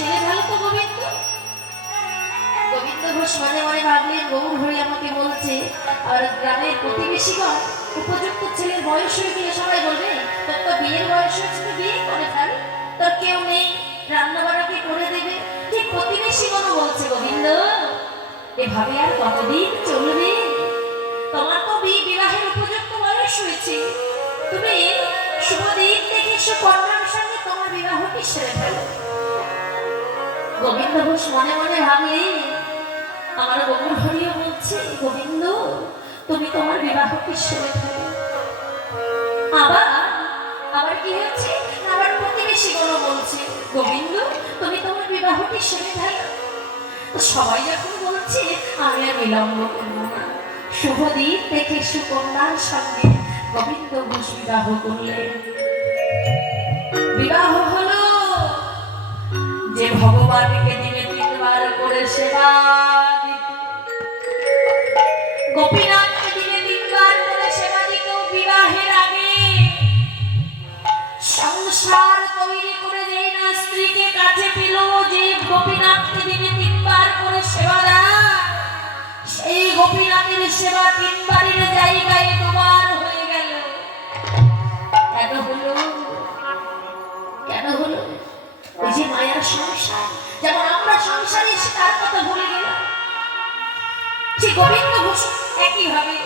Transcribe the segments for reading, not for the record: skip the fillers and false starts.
ছেলে ভালো তো গোবিন্দ। গোবিন্দ ঘোষ মনে মনে ভাবলেন গৌর হরি আমাকে বলছে, আর গ্রামের প্রতিবেশীগণ উপযুক্ত ছেলের বয়স হয়ে গেলে সবাই বলবে তোর তো বিয়ের বয়স হয়েছে, তো বিয়ে করে ফেল, তোর কেউ নেই, রান্না বান্নাকে করে দেবে। ঠিক প্রতিবেশীগণও বলছে গোবিন্দ এভাবে আর কতদিন চলবে, তোমার তো বিবাহের উপযুক্ত বয়স হয়েছে, তুমি শুভদিন দেখে সুকন্যার সঙ্গে তোমার বিবাহকে সেরে ফেলো। গোবিন্দ ঘোষ মনে মনে ভাবলে আমার গৌর হরিও বলছে গোবিন্দ তুমি তোমার বিবাহকে সেরে ফেলো। আবার আবার কি হচ্ছে, আবার প্রতিবেশীগণ বলছে গোবিন্দ তুমি তোমার বিবাহকে সেরে ফেলো। তো সবাই যখন বলছে আমি আর বিলম্ব করবো না, শুভদিন দেখে সুকন্যার সঙ্গে গোবিন্দ ঘোষ বিবাহ করলেন। বিবাহ হলো যে ভগবানকে দিনে তিনবার করে সেবা দিত, গোপীনাথকে দিনে তিনবার করে সেবা দিত। বিবাহের আগে সংসার তৈরি করে যেই না স্ত্রীকে কাছে পেল, যে গোপীনাথকে দিনে তিনবার করে সেবা দেয়, সেই গোপীনাথের সেবা তিনবারের জায়গায় দুবার হয়ে গেল। কেন হলো, কেন হলো? ওই যে মায়ার সংসার, যেমন আমরা সংসারে এসে তার কথা ভুলে গেলাম, ঠিক গোবিন্দ ঘোষ একই ভাবে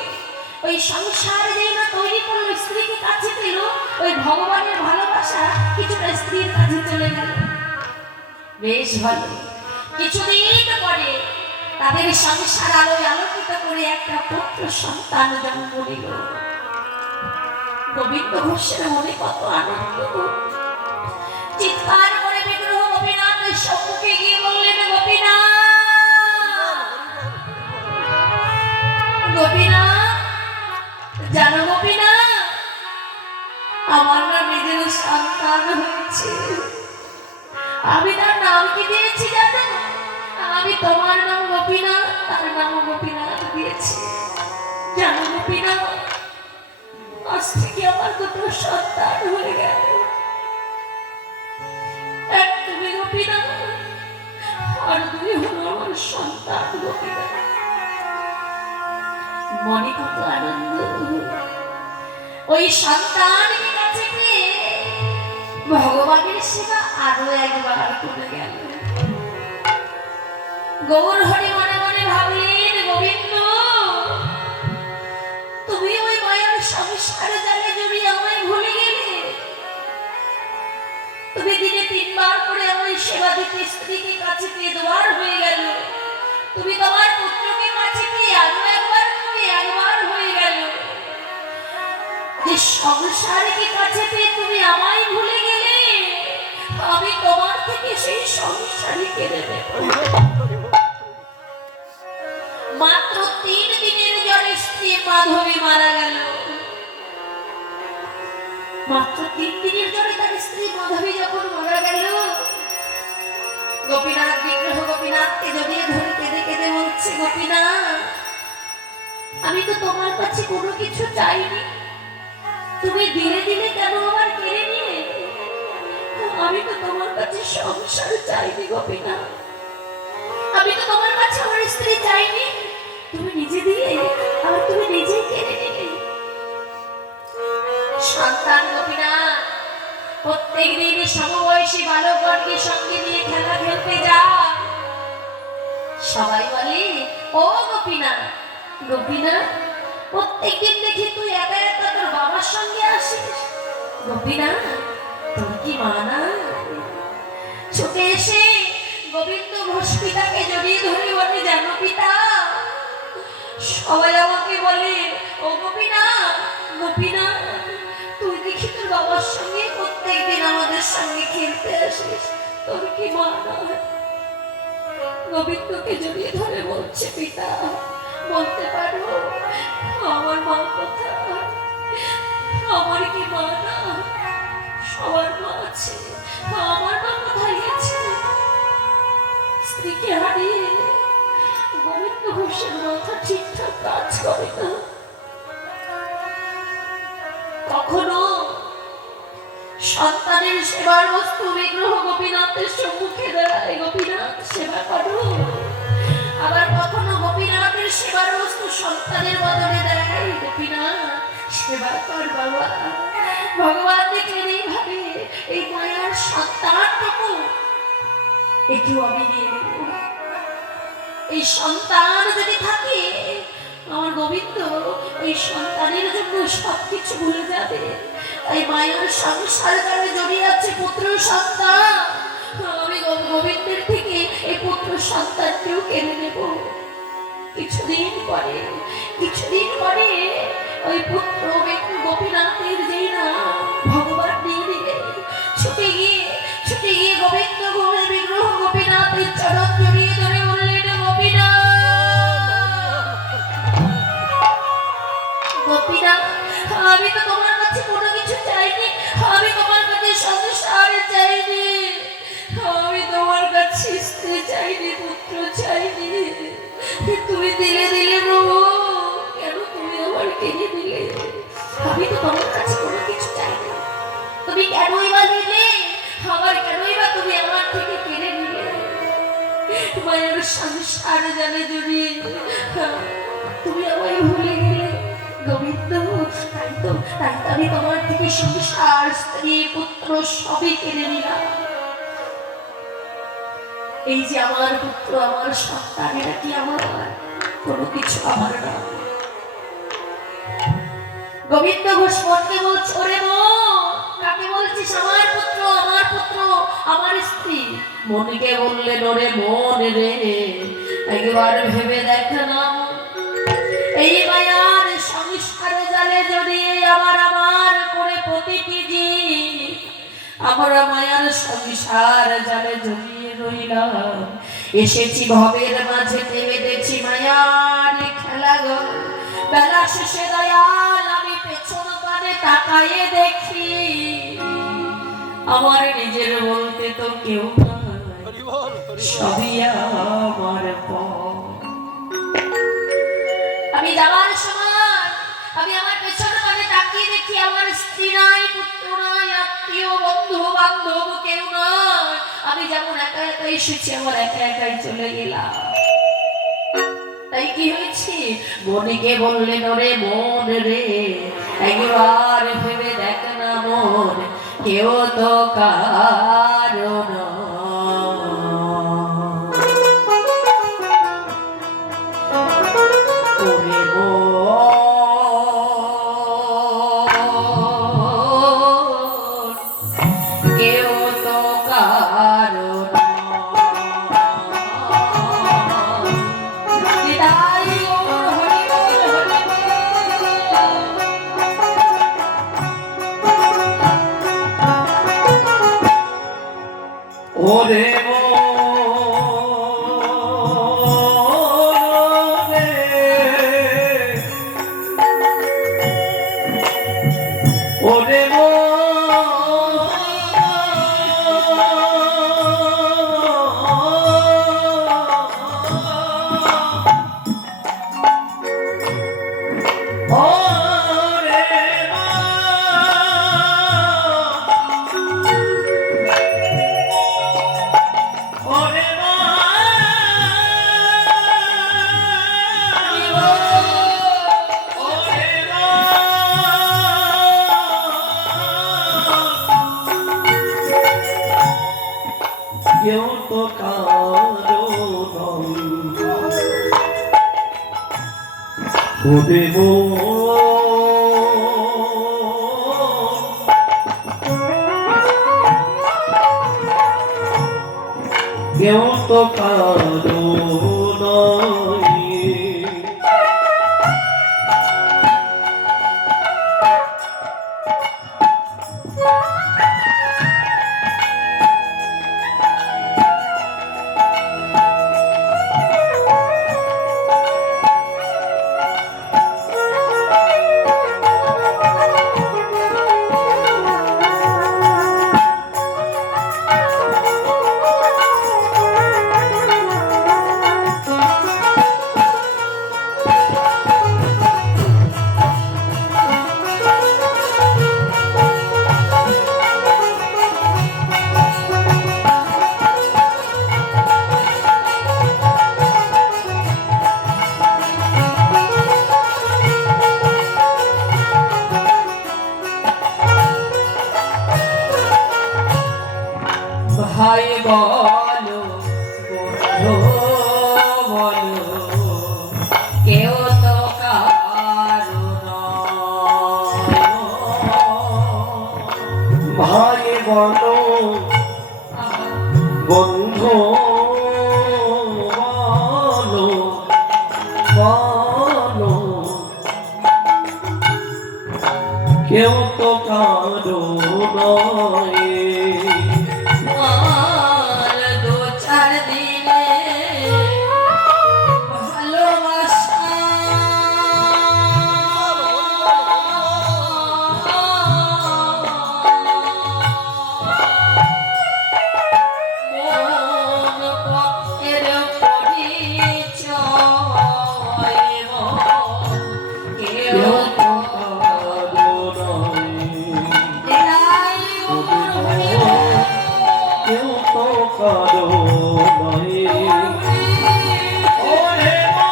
ওই সংসার যেই না তৈরি করলো, স্ত্রীকে কাছে পেল, ওই ভগবানের ভালোবাসা কিছুটা স্ত্রীর কাছে চলে গেল। বেশ ভালো, কিছুদিন পরে তাদের সংসার আলোয় আলোকিত করে একটা পুত্র সন্তান জন্ম নিল। গোবিন্দ ঘোষের মনে কত আনন্দ, চিৎকার করে বিগ্রহ গোপীনাথের সম্মুখে গিয়ে বললেন গোপীনাথ, গোপীনাথ জানো গোপীনাথ আমার না নিজের সন্তান হয়েছে, আমি তার নাম কি দিয়েছি জানো? আমি তোমার নাম গোপীনাথ, তার নাম গোপীনাথ দিয়েছি। জানো গোপীনাথ আজ থেকে আমার দুটো সন্তান হয়ে গেল, এক তুমি গোপীনাথ আর দুই হলো আমার সন্তান গোপীনাথ। মনে কত আনন্দ, ওই সন্তানকে কাছে পেয়ে ভগবানের সেবা আরো একবার করে গেল। গৌর হরি মনে মনে ভাবলেন গোবিন্দ তুমি ওই মায়ার সংসার জালে জড়িয়ে আমায় ভুলে গেলে, তুমি দিনে তিনবার করে আমায় সেবা দিতে স্ত্রীকে কাছে পেয়ে দুবার হয়ে গেল, তুমি তোমার পুত্রকে কাছে পেয়ে আরো একবার হয়ে গেল, যে সংসারকে কাছে পেয়ে তুমি আমায় ভুলে গেলে, আমি তোমার থেকে সেই সংসারই কেড়ে নেব। মাত্র 3 দিনের জ্বরে স্ত্রী মাধবী মারা গেল, মাত্র 3 দিনের জ্বরে তার স্ত্রী মাধবী যখন মারা গেল, গোপীনাথ বিগ্রহ গোপীনাথকে জড়িয়ে ধরে কেঁদে কেঁদে বলছে গোপীনাথ আমি তো তোমার কাছে কোনো কিছু চাইনি, তুমি দিলে দিলে কেন আমার কেড়ে নিলে? আমি তো তোমার কাছে সংসার চাইনি গোপীনাথ, আমি তো তোমার কাছে আমার স্ত্রী চাইনি, তুমি নিজে দিলে আর তুমি নিজেই কেড়ে নিলে। সন্তান গোপীনাথ প্রত্যেক দিন সমবয়সী বালকগণকে সঙ্গে নিয়ে খেলা খেলতে যায়, সবাই বলে ও গোপীনাথ, গোপীনাথ প্রত্যেকদিন দেখি তুই একা একা তোর বাবার সঙ্গে আসিস, গোপীনাথ তোর কি মা না? ছুটে এসে গোবিন্দ ঘোষ পিতাকে জড়িয়ে ধরে বলে জানো পিতা, সবাই আমাকে বলে ও গোপীনাথ, গোপীনাথ তুই দেখি তোর বাবার সঙ্গে প্রত্যেকদিন আমাদের সঙ্গে খেলতে আসিস, তোর কি মা না? গোবিন্দকে জড়িয়ে ধরে বলছে পিতা বলতে পারো আমার মা কোথায়? আমার কি মা না? সবার মা আছে, আমার মা কোথায় গেছে? স্ত্রীকে হারিয়ে গোবিন্দ ঘোষের মাথা ঠিকঠাক কাজ করে না, কখনো সন্তানের সেবার বস্তু বিগ্রহ গোপীনাথের সম্মুখে দাঁড়ায় একেও আমি নিয়ে নেব। এই সন্তান যদি থাকে, আমার গোবিন্দ ওই সন্তানের জন্য সবকিছু ভুলে যাবে। তাই মায়ের সংসার যারা জড়িয়ে আছে পুত্র সন্তান, আমি গোবিন্দের থেকে এই পুত্র সন্তানকেও কেড়ে নেব। কিছুদিন পরে ওই পুত্র গোপীনাথের যেই না ভগবান দিয়ে দিলে, ছুটে গিয়ে গোবিন্দ ঘুরে বিগ্রহ গোপীনাথের চরণ জড়িয়ে ধরে বললেন, গোপীনাথ, আমি তো তোমার কাছে কোনো কিছু চাইনি, আমি তোমার কাছে সংসার চাইনি, আমি তোমার কাছে স্ত্রী চাইনি, পুত্র চাইনি, তুমি দিলে প্রভু, কেন তুমি আমার কেড়ে দিলে? আমি তো তোমার কাছে কোনো কিছু চাইনি, তুমি কেনই বা দিলে? কেনই বা তুমি আমার থেকে কেড়ে নিলে? মায়ের সংসার জানে যদি তুমি আমায় ভুলে গেলে গোবিন্দ, তাই তো আমি তোমার থেকে সংসার, স্ত্রী, পুত্র সবই কেড়ে নিলাম। এই যে আমার পুত্র, আমার সন্তান, এরা কি আমার? কোনো কিছু আমার না। গোবিন্দ ঘোষ মনকে বলছে, ওরে মন, কাকে বলছিস? আমার পুত্র, আমার স্ত্রী। মনকে বললেন, ওরে মন রে, একবার ভেবে দেখ না, এই মায়ার সংসার জালে জড়িয়ে আমার করে প্রতিটি জীব, আমরা মায়ার সংসার জালে জড়িয়ে রইলাম। এসেছি ভবের মাঝে, বেঁধেছি মায়ার খেলা গো। বেলা শেষে দয়াল আমি পেছন পানে তাকায়ে দেখি, আমার নিজের বলতে তো কেউ নাই, সবই আমার পর। আমি যাওয়ার সময় আমি আমার পেছন পানে তাকিয়ে দেখি, আমার স্ত্রী নাই, পুত্র নাই, আত্মীয় বন্ধু বান্ধব কেউ নাই। আমি যেমন একা এসেছি, আমার একাই চলে গেলাম। তাই কি হয়েছে? মনিকে বললেন, ওরে মন রে, একবার ভেবে দেখ না মন, কেউ তো কারণ ওরে কেউ তো কারণ ওরে কেউ তো কারণ কেউ তো কারণ ভাই বলো কারো বলো কেউ তো কারো নয়। ভাই বলো বন্ধু বলো বলো কেউ তো কারো নয়। আর দু চার দিনে ভালোবাসা মন পথের পরিচয় কেউ কেউ তো কারো নয়। এরাই মন হরিব কেউ তো কারো নয়। ওরে মা,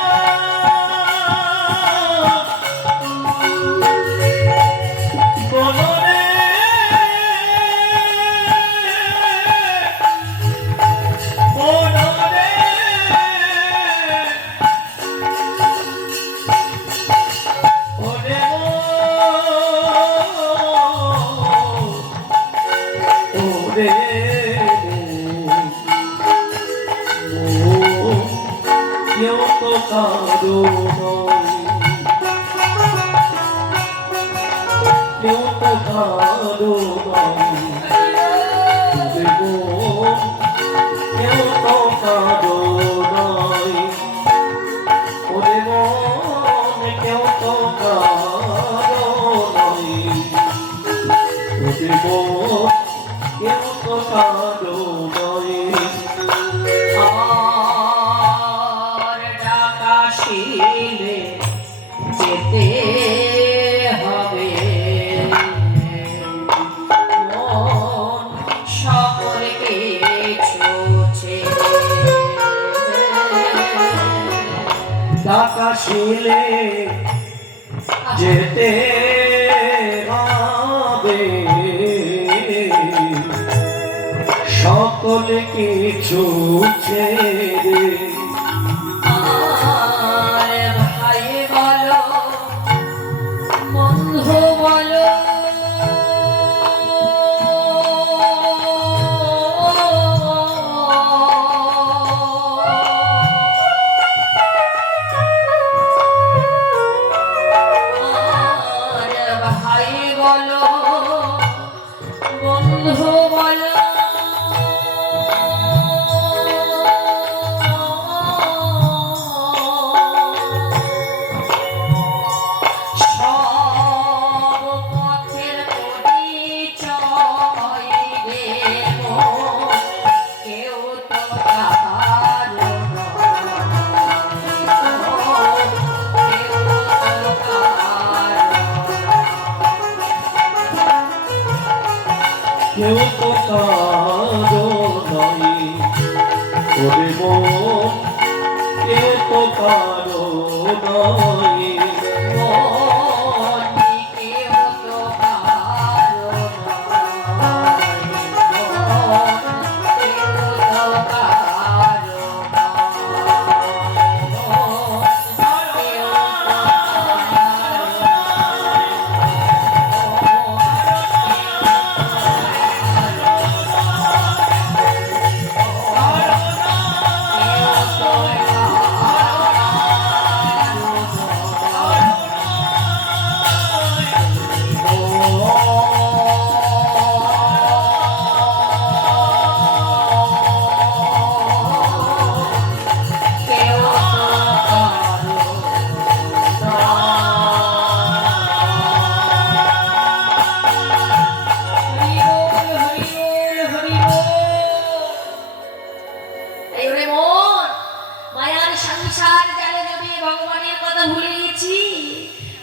বলো রে, বলো রে, ওরে ওরে কেউ তো কারো নয়। কেউ তো কারো নয়। কেউ তো কারো নয়। ওরে মন কেউ তো কারো নয়। ওরে মন কেউ তো কারো নয়। আর ডাকা শিলে যেতে হবে মন সকলকে ছুছে আকাশিলে যেতে হবে সকল কিছু ছেড়ে। আর ভাই বলো বন্ধু বলো আর ভাই বলো বন্ধু বলো সব পথের পরিচয় দেব কেউ তো কারো নয়। কেউ তো কারো কেউ তো কারো নয়। ওরে মন কেউ তো কারো নয়। মনি কেউ তো কারো নয়। কেউ তো কারো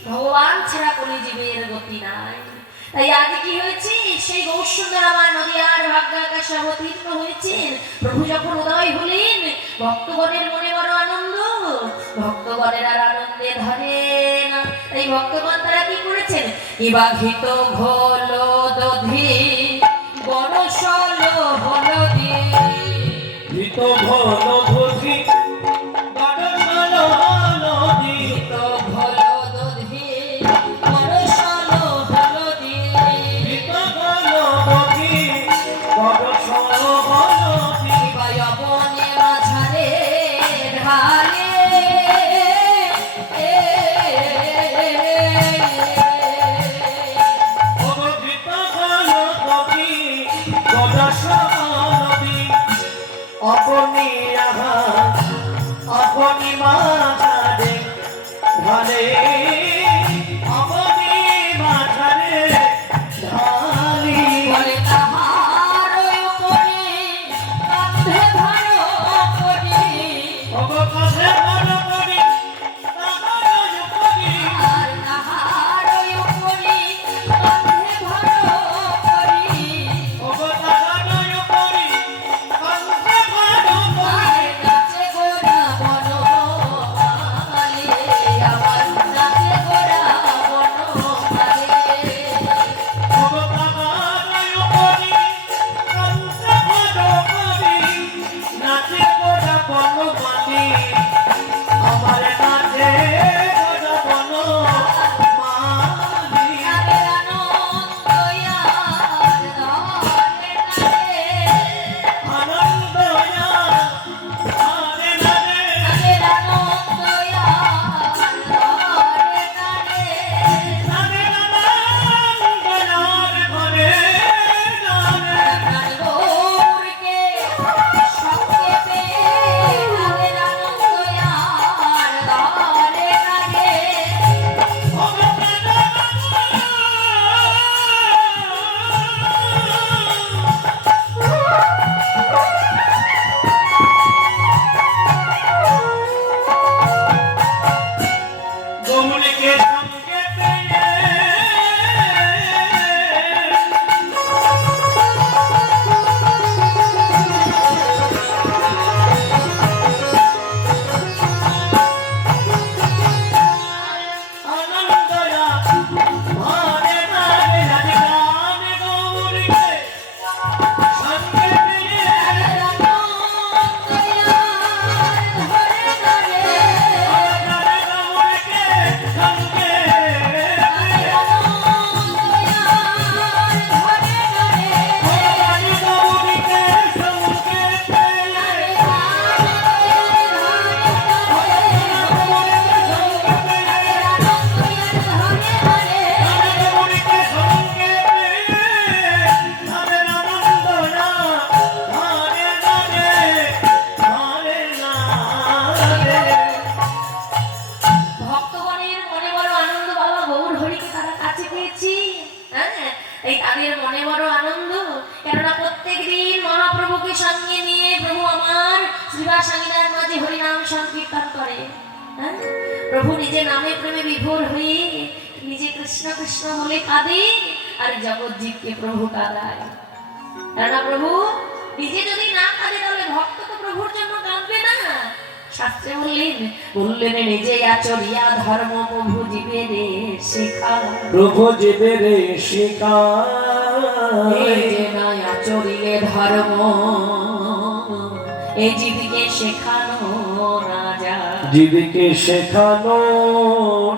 ভগবান ছাড়া কোনো জীবের গতি নাই। তাই আজ কি হয়েছে, সেই গৌরসুন্দর আমার নদিয়ার ভাগ্যাকাশ অবতীর্ণ হয়েছেন। প্রভু যখন উদয় হলেন, ভক্তগণের মনে বড় আনন্দ, ভক্তগণের আর আনন্দে ধরে না। এই ভক্তগণ তারা কি করেছেন, ইবাঘিত ঘোল দধি বড় সল হলদি ঘৃত ঘন দধি আপনি আহা আপনি মাঝারে ধারে আপনি মাঝারে ধারি বলে তাহার উপরে কাঁধে ভালো করি ওগো কাছে ভালো করি তাহার উপরি আর তাহার উপরে কাঁধে ভালো করি ওগো তাহার উপরি কাছে ভালো করি আর নাচে গোরা বনমালী আমার নাচে গোরা বনমালী ওগো তাহার উপরি কাছে ভালো করি নাচে গোটা বনমালী আমার নাচে গোটা বনমালী নাচে আনন্দ ইয়ার ধরে নাচে আনন্দ আরে নারে নাচে আনন্দ ইয়ার ধরে নাচে নারে নারে ঘরে নারে গৌরকে সঙ্গে পেয়ে নাচে আনন্দ ইয়ার ধরে নাচে গৌরকে সঙ্গে পেয়ে আনন্দয়া ঘরে নারে নারে গান গৌরকে সঙ্গে পেয়ে ভক্তগণের মনে বড় আনন্দ বাবা গৌর হরিকে তারা কাছে পেয়েছি হ্যাঁ এই তাদের মনে বড় আনন্দ কেননা প্রত্যেক দিন মহাপ্রভুকে সঙ্গে নিয়ে প্রভু আমার শ্রীবাসাঙ্গিনার মাঝে হরিনাম সংকীর্তন করে হ্যাঁ প্রভু নিজে নামে প্রেমে বিভোর হয়ে নিজে কৃষ্ণ কৃষ্ণ বলে কাঁদে আর জগৎজীবকে প্রভু কাঁদায় কেননা প্রভু নিজে যদি না কাঁদে তাহলে ভক্ত তো প্রভুর জন্য কাঁদবে না শাস্ত্রে বললেন নিজে আচরিয়া ধর্ম প্রভু জীবের শেখা প্রভু জীবের এই শিখা যে নয় আচরিয়ে ধর্ম এই জীবকে শেখানো না যায় জীবিকে শেখানো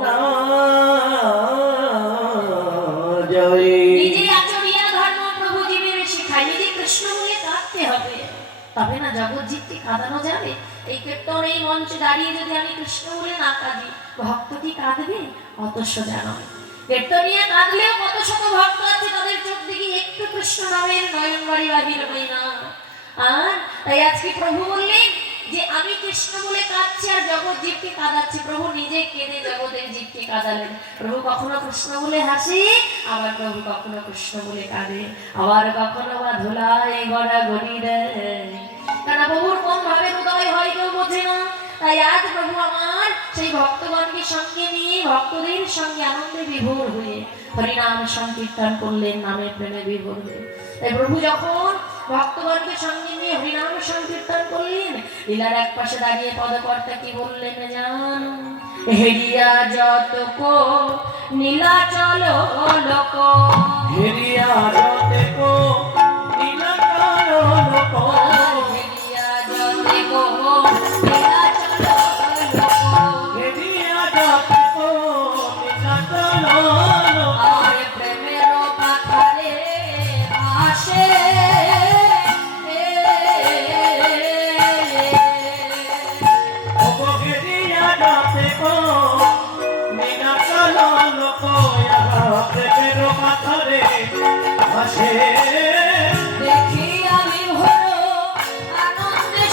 না যায় নিজে আচরিয়া ধর্ম প্রভু জীবের শেখায় নিজে কৃষ্ণ বলে কাঁদতে হবে তবে না জগৎজীবকে কাঁদানো যাবে এই কীর্তন এই মঞ্চে দাঁড়িয়ে যদি আমি কৃষ্ণ বলে না কাঁদি ভক্ত কি কাঁদবে অত সোজা নয় কীর্তনিয়া কাঁদলেও কত শত ভক্ত আছে তাদের চোখ দেখি একটু কৃষ্ণ নামের নয়ন বাড়ি বাহির হয় না আর তাই আজকে প্রভু বললেন যে আমি কৃষ্ণ বলে কাঁদছি আর জগৎ জীবকে কাঁদাচ্ছি প্রভু নিজে কেঁদে জগতের জীবকে কাঁদালেন প্রভু কখনো কৃষ্ণ বলে হাসি আবার প্রভু কখনো কৃষ্ণ বলে কাঁদে আবার কখনো বা ধুলায় গড়া গড়ি দেয় কারণ প্রভুর কোন ভাবে হৃদয় হয় কেউ বোঝে না তাই আজ প্রভু আমার সেই ভক্তগণকে সঙ্গে নিয়ে ভক্তদের সঙ্গে আনন্দে বিভোর হয়ে হরিনাম সংকীর্তন করলেন নামে প্রেমে বিভোর হয়ে তাই প্রভু যখন ভক্তগণকে সঙ্গে নিয়ে হরিনাম সংকীর্তন করলেন লীলার এক পাশে দাঁড়িয়ে পদকর্তা কি বললেন জান হেরিয়া যত কো নীলাচল লোক হেরিয়া রতে কো নীলাচল লোক হেরিয়া যত কো নীলাচল লোক হেরিয়া রতে কো নীলাচল লোক আর প্রেমের পাথারে আসে ওগো হেরিয়া রতে কো নীলাচল লোক প্রেমের পাথরে আসে দেখি আমি ভরো আনন্দে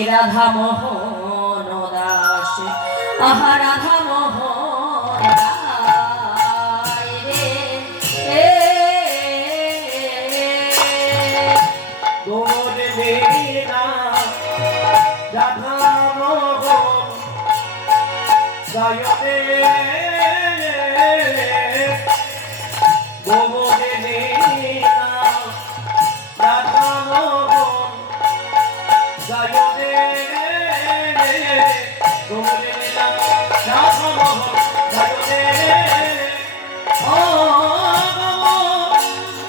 এ রাধা মোহন দাস আহা রাধা মোহন দাস রে গোর লীলা রাধা মোহন গায়নে গোর লীলা রাধা মোহন গায়নে গোর লীলা রাধা মোহন গায়নে ও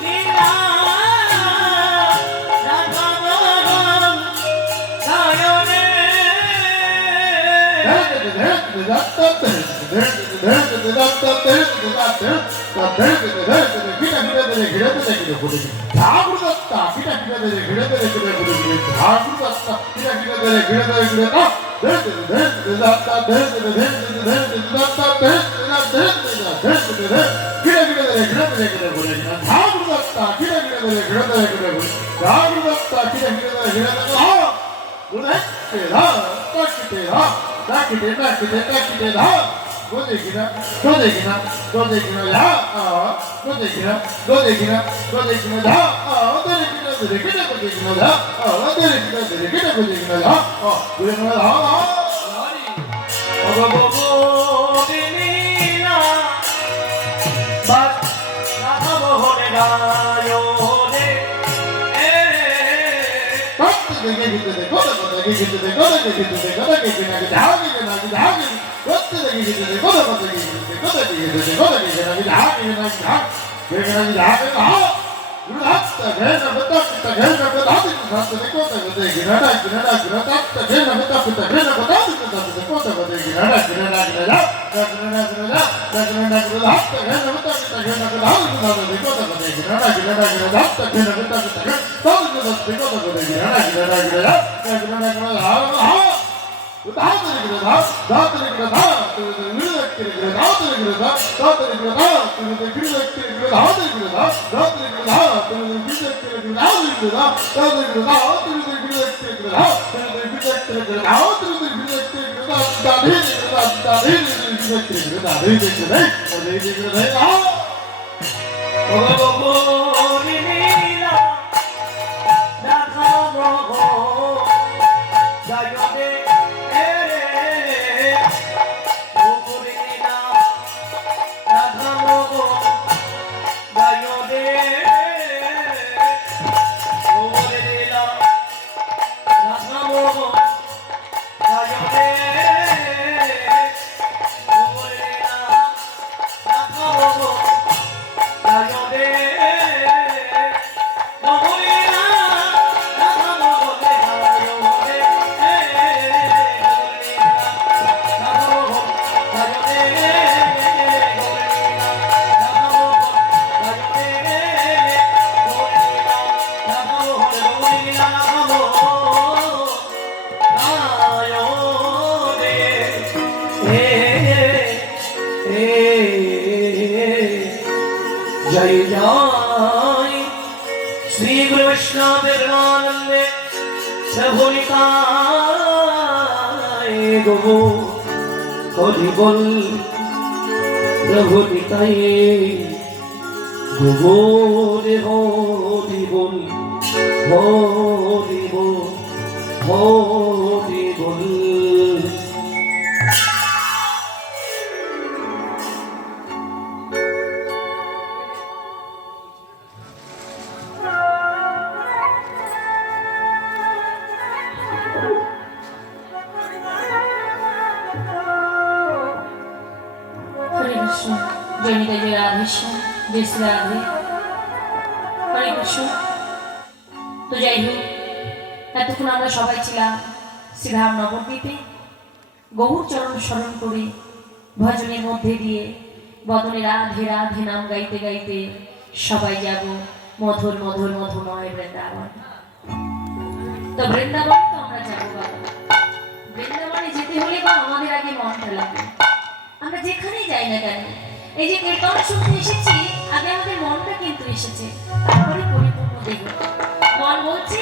লীলা রাধা মোহন গায়নে जय जय श्री गुरु वैष्णव प्रेमानंदे प्रभु निताय गो हरि बोल प्रभु निताय गो रे हरि बोल हरि बोल हरि बोल। जय निताई जय राधेश्याम जय श्री राधे हरे कृष्ण। তো যাই হোক, এতক্ষণ আমরা সবাই ছিলাম শ্রীরাম নবদ্বীপে গৌর চরণ স্মরণ করে ভজনের মধ্যে দিয়ে বদনে রাধে রাধে নাম গাইতে গাইতে সবাই যাব মধুর মধুর মধুময় বৃন্দাবন। তো বৃন্দাবনে তো আমরা যাবো বাবা, বৃন্দাবনে যেতে হলে বা আমাদের আগে মনটা লাগবে। আমরা যেখানেই যাই না কেন, এই যে কীর্তন শুনতে এসেছি, আগে আমাদের মনটা কিন্তু এসেছে, তারপরে পরিপূর্ণ দেব। মন বলছি,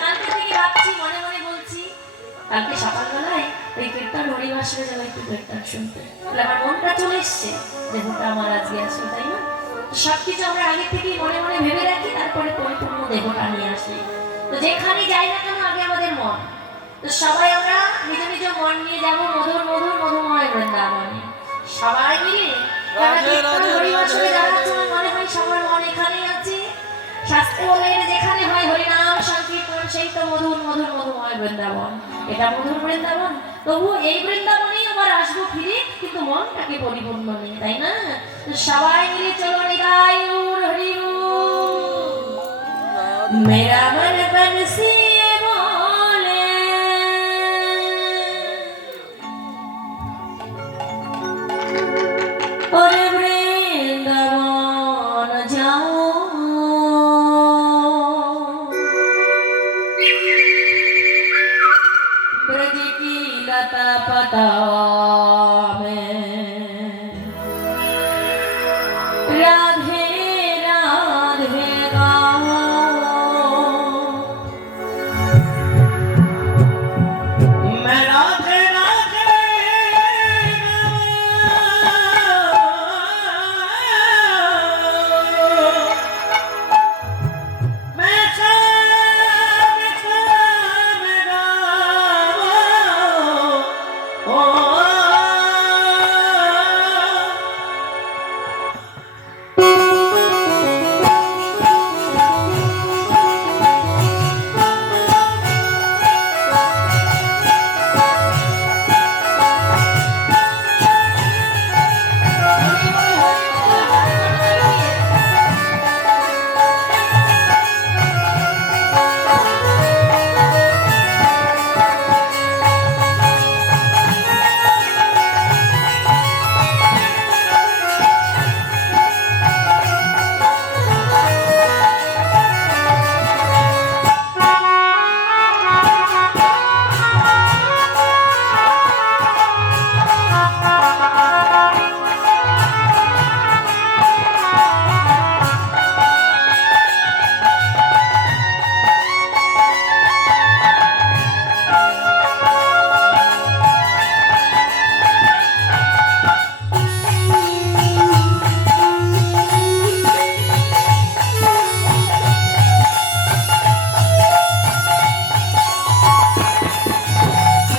কালকে থেকে ভাবছি, মনে মনে বলছি কালকে সকালবেলায় এই কীর্তন হরিবাসরে যাবো একটু কীর্তন শুনতে, বলে আমার মনটা চলে এসছে, দেহটা আমার আজকে আসলো, তাই না? সবকিছু আমরা আগে থেকেই মনে মনে ভেবে রাখি, তারপরে পরিপূর্ণ দেহটা নিয়ে আসি। তো যেখানে যাই না কেন আগে আমাদের মন। তো সবাই আমরা নিজ নিজ মন নিয়ে যাবো মধুর মধুর মধুময় বৃন্দাবনে সবাই মিলে। হরিবাসরে যারা আছে আমার মনে হয় সবার মন এখানেই আছে। শাস্ত্রে বলে যেখানে হয় হরিনাম সংকীর্তন সেই তো মধুর মধুর মধুময় বৃন্দাবন। এটা মধুর বৃন্দাবন, তবু এই বৃন্দাবনেই আবার আসবো ফিরে, কিন্তু মনটাকে পরিপূর্ণ নেই, তাই না? তো সবাই মিলে চলো নিতাই গৌর হরি বল। মেরা মন বনসি বলে और वृंदावन जाओ, ब्रज की लता पता में राधे राधे गाओ। मैं राधे राधे मैं शाम शाम गाऊं। ओ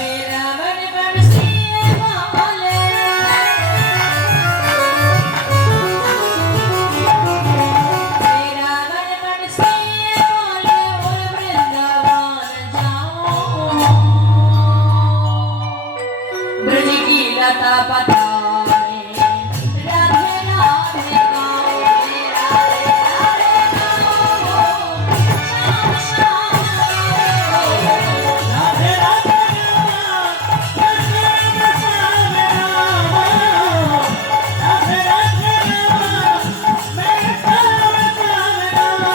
मेरा मन बरसे बोले, मेरा मन बरसे बोले और वृंदावन जाओ, ब्रज की लता पता में राधे राधे गाओ, राधे राधे गाओ, श्याम श्याम गाओ। राधे राधे राधे राधे मैं शाम शाम गाऊं।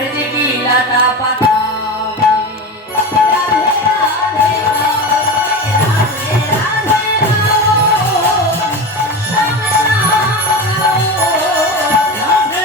ভেজে কি লতা পাতা রাধে রাধে রাধে রাধে শ্যাম রাধে রাধে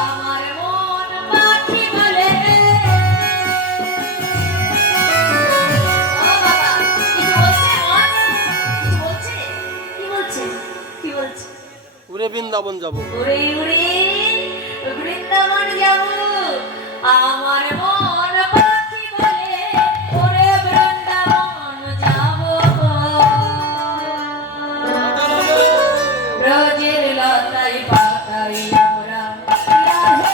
আমার মন পাখি বলে ও বাবা কিছু বলছে মন কিছু বলছে কি বলছে উড়ে বৃন্দাবন যাব। উড়ে উড়ে বৃন্দাবন যাব আমার মন পাখি বলে ওরে বৃন্দাবন যাব রোজের লতাই পাতাই আমরা রাধে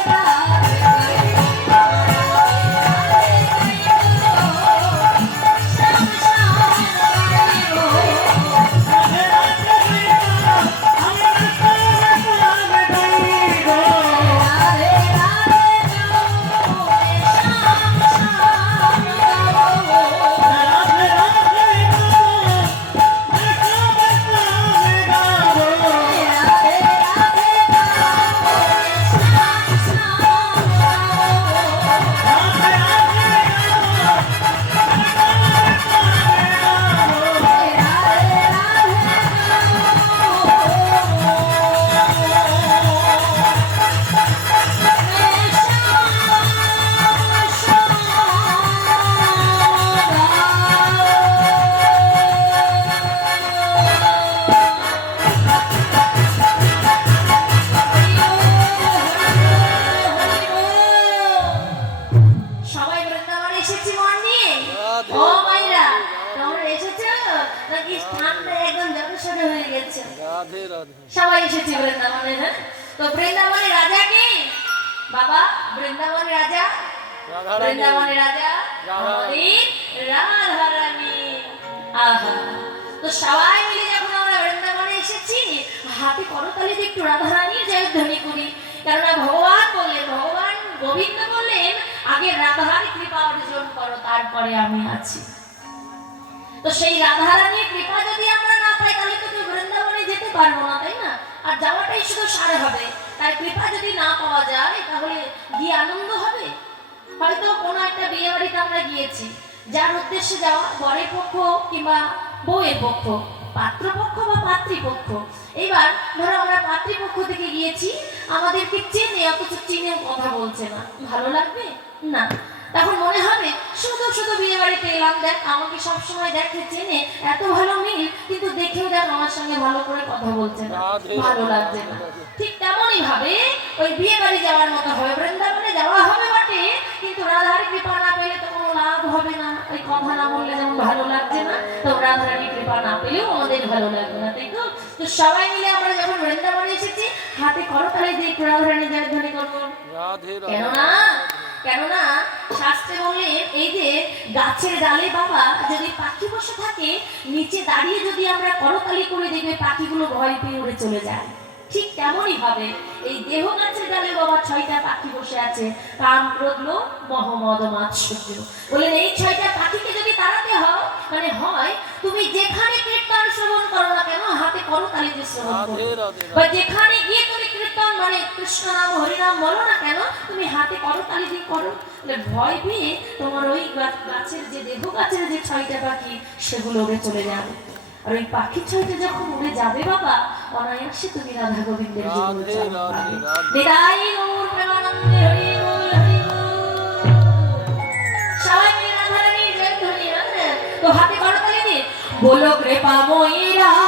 রাধে শ্যাম শ্যাম রাধে সবাই বৃন্দাবনে এসেছি মন নিয়ে ও মাইরা তোমরা এসেছো নাকি ঠান্ডা একদম জনসরে হয়ে গেছে রাধে রাধে। সবাই এসেছি বৃন্দাবনে হ্যাঁ তো বৃন্দাবনের রাজা কে বাবা বৃন্দাবনের রাজা রাধারানী। বৃন্দাবনের রাজা রাধা। আমাদের রাধারানী আহা তো সবাই মিলে যখন আমরা বৃন্দাবনে এসেছি হাতে করতালি দিয়ে একটু রাধারানীর জয়ধ্বনি করি কেননা ভগবান বললেন ভগবান গোবিন্দ বললেন আগে রাধার কৃপা অর্জন করো তারপরে আমি আছি তো সেই রাধারানীর কৃপা যদি আমরা না পাই তাহলে তো কেউ বৃন্দাবনে যেতে পারবো না তাই না আর যাওয়াটাই শুধু সার হবে তার কৃপা যদি না পাওয়া যায় তাহলে গিয়ে আনন্দ হবে হয়তো কোনো একটা বিয়ে বাড়িতে আমরা গিয়েছি যার উদ্দেশ্যে যাওয়া বরের পক্ষ কিংবা বউয়ের পক্ষ পাত্রপক্ষ বা পাত্রীপক্ষ এবার ধরো আমরা পাত্রীপক্ষ থেকে গিয়েছি আমাদেরকে চেনে অথচ চিনেও কথা বলছে না ভালো লাগবে না তখন মনে হবে শুধু শুধু বিয়ে বাড়িতে এলাম দেখ আমাকে সবসময় দেখে চেনে এত ভালো মিল কিন্তু দেখেও দেখ আমার সঙ্গে ভালো করে কথা বলছে না ভালো লাগছে না ঠিক তেমনই ভাবে ওই বিয়ে বাড়ি যাওয়ার মতো হবে বৃন্দাবনে যাওয়া হবে বটে কিন্তু রাধার কৃপা না পেলে তো কোনো লাভ হবে না ওই কথা না বললে যেমন ভালো লাগছে না তো রাধারানীর কৃপা না পেলেও আমাদের ভালো লাগবে না তাই তো তো সবাই মিলে আমরা যখন বৃন্দাবনে এসেছি হাতে করতালি দিয়ে একটু রাধারানীর জয়ধ্বনি করবো রাধে রাধে। কেননা শাস্ত্রে বললেন এই যে গাছের ডালে বাবা যদি পাখি বসে থাকে নিচে দাঁড়িয়ে যদি আমরা করতালি করে দেখবে পাখিগুলো ভয় পেয়ে উড়ে চলে যায় ঠিক তেমনই ভাবে এই দেহ গাছের ডালে বাবা 6টা পাখি বসে আছে কাম ক্রোধ লোভ মোহ মদ মাৎসর্য বলেন এই 6টা পাখিকে যদি তাড়াতে হয় তুমি যেখানে কীর্তন শ্রবণ করো না কেন হাতে করতালি দিয়ে শ্রবণ করো রাধে রাধে। বা যেখানে গিয়ে তুমি কীর্তন মানে কৃষ্ণ নাম হরি নাম বলো না কেন তুমি হাতে করতালি দিয়ে করো তাহলে ভয় পেয়ে তোমার ওই গাছের যে দেহ গাছের যে 6টা পাখি সেগুলো উড়ে চলে যাবে আর ওই পাখি 6টা যখন উড়ে যাবে বাবা অনায়াসে তুমি রাধা গোবিন্দের জীবন রাধে চালাতে রাধে পারবে রাধে। বিদায় গৌর প্রেমানন্দে হরি বল হরি বল সবাই মিলে রাধারানীর জয়ধ্বনি হ্যাঁ তো হাতে করতালি দিয়ে বলো কৃপাময়ী রাধে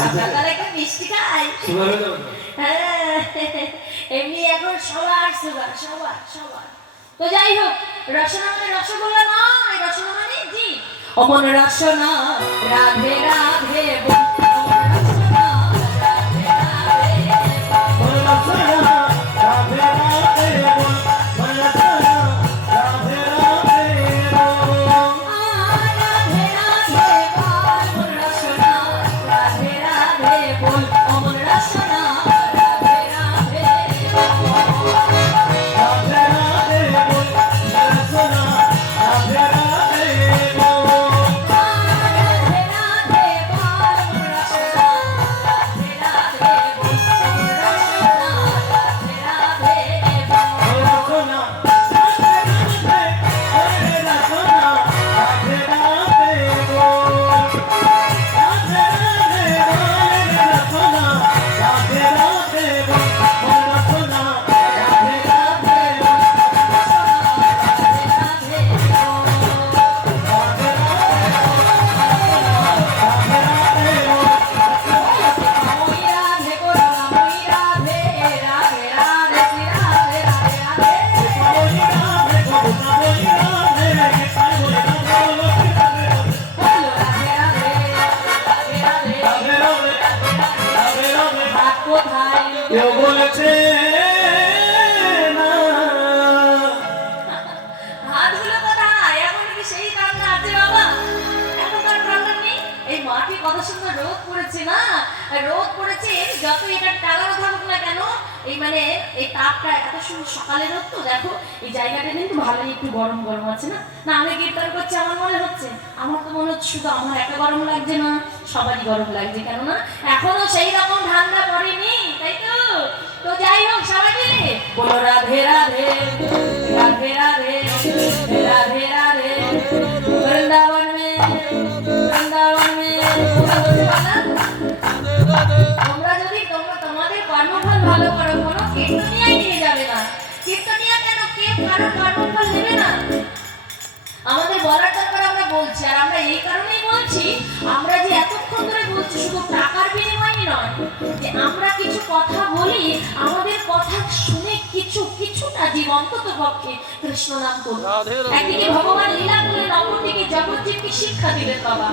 সকালবেলা একটু মিষ্টি খাই। সুগার হয়ে যাবে তো? হ্যাঁ, এমনি এখন সবার সুগার, সবার সবার। তো যাই হোক, রসনা মানে রসগোল্লা নয়, রসনা মানে জি অমন রসনা রাধে রাধে বল, অমন রসনা রাধে রাধে বল রসনা রাধে রাধে বল, বল রসনা রাধে রাধে বল। রাধে রাধে বল, অমন রসনা রাধে রাধে বল, অমন রসনা রাধে রাধে বল। রাধে রাধে বল, রসনা রাধে রাধে বল। রাধে রাধে বল, অমন রসনা রাধে রাধে বল, অমন রসনা রাধে রাধে বল। বল রসনা রাধে রাধে, হরে রসনা রাধে রাধে বল। রাধে রাধে বল, রসনা রাধে রাধে বল, বল রসনা রাধে রাধে বল। কেউ বলেছে না হাতগুলো কোথায়? এখন কি সেই কান্না আছে বাবা? এখন তার কান্না নেই। এই মাঠে কত সুন্দর রোদ পড়েছে না, রোদ পড়েছে, যত এটা টাঙানো থাকুক না কেন, এই মানে এই তাপটা এত সুন্দর সকালে রোদ, তো দেখো এই জায়গাটা কিন্তু ভালোই একটু গরম গরম আছে না। না আমি কীর্তন করছি আমার মনে হচ্ছে, আমার তো মনে হচ্ছে শুধু আমার একা গরম লাগছে না, সবারই গরম লাগছে, কেননা এখনো সেই রকম ঠান্ডা পড়েনি, তাই তো? তো যাই হোক, সবাই মিলে বলো রাধে রাধে রাধে রাধে রাধে রাধে বৃন্দাবন মে বৃন্দাবন মে। তোমরা যদি তোমাদের কর্মফল ভালো করো, কোনো কীর্তনিয়াই নিয়ে যাবে না। কীর্তনিয়া কেন, কে কারো কর্মফল নেবে না? আমাদের বলার দরকার, আমরা বলছি, আর আমরা এই কারণেই বলছি, আমরা যে এতক্ষণ ধরে বলছি শুধু টাকার বিনিময়ে নয়, যে আমরা কিছু কথা বলি, আমাদের কথা শুনে কিছুটা জীবন্ত তো পক্ষে কৃষ্ণ নাম করুন। রাধে রাধে। একদিকে ভগবান লীলা করলেন, অপরদিকে জগৎজীবকে শিক্ষা দিলেন বাবা।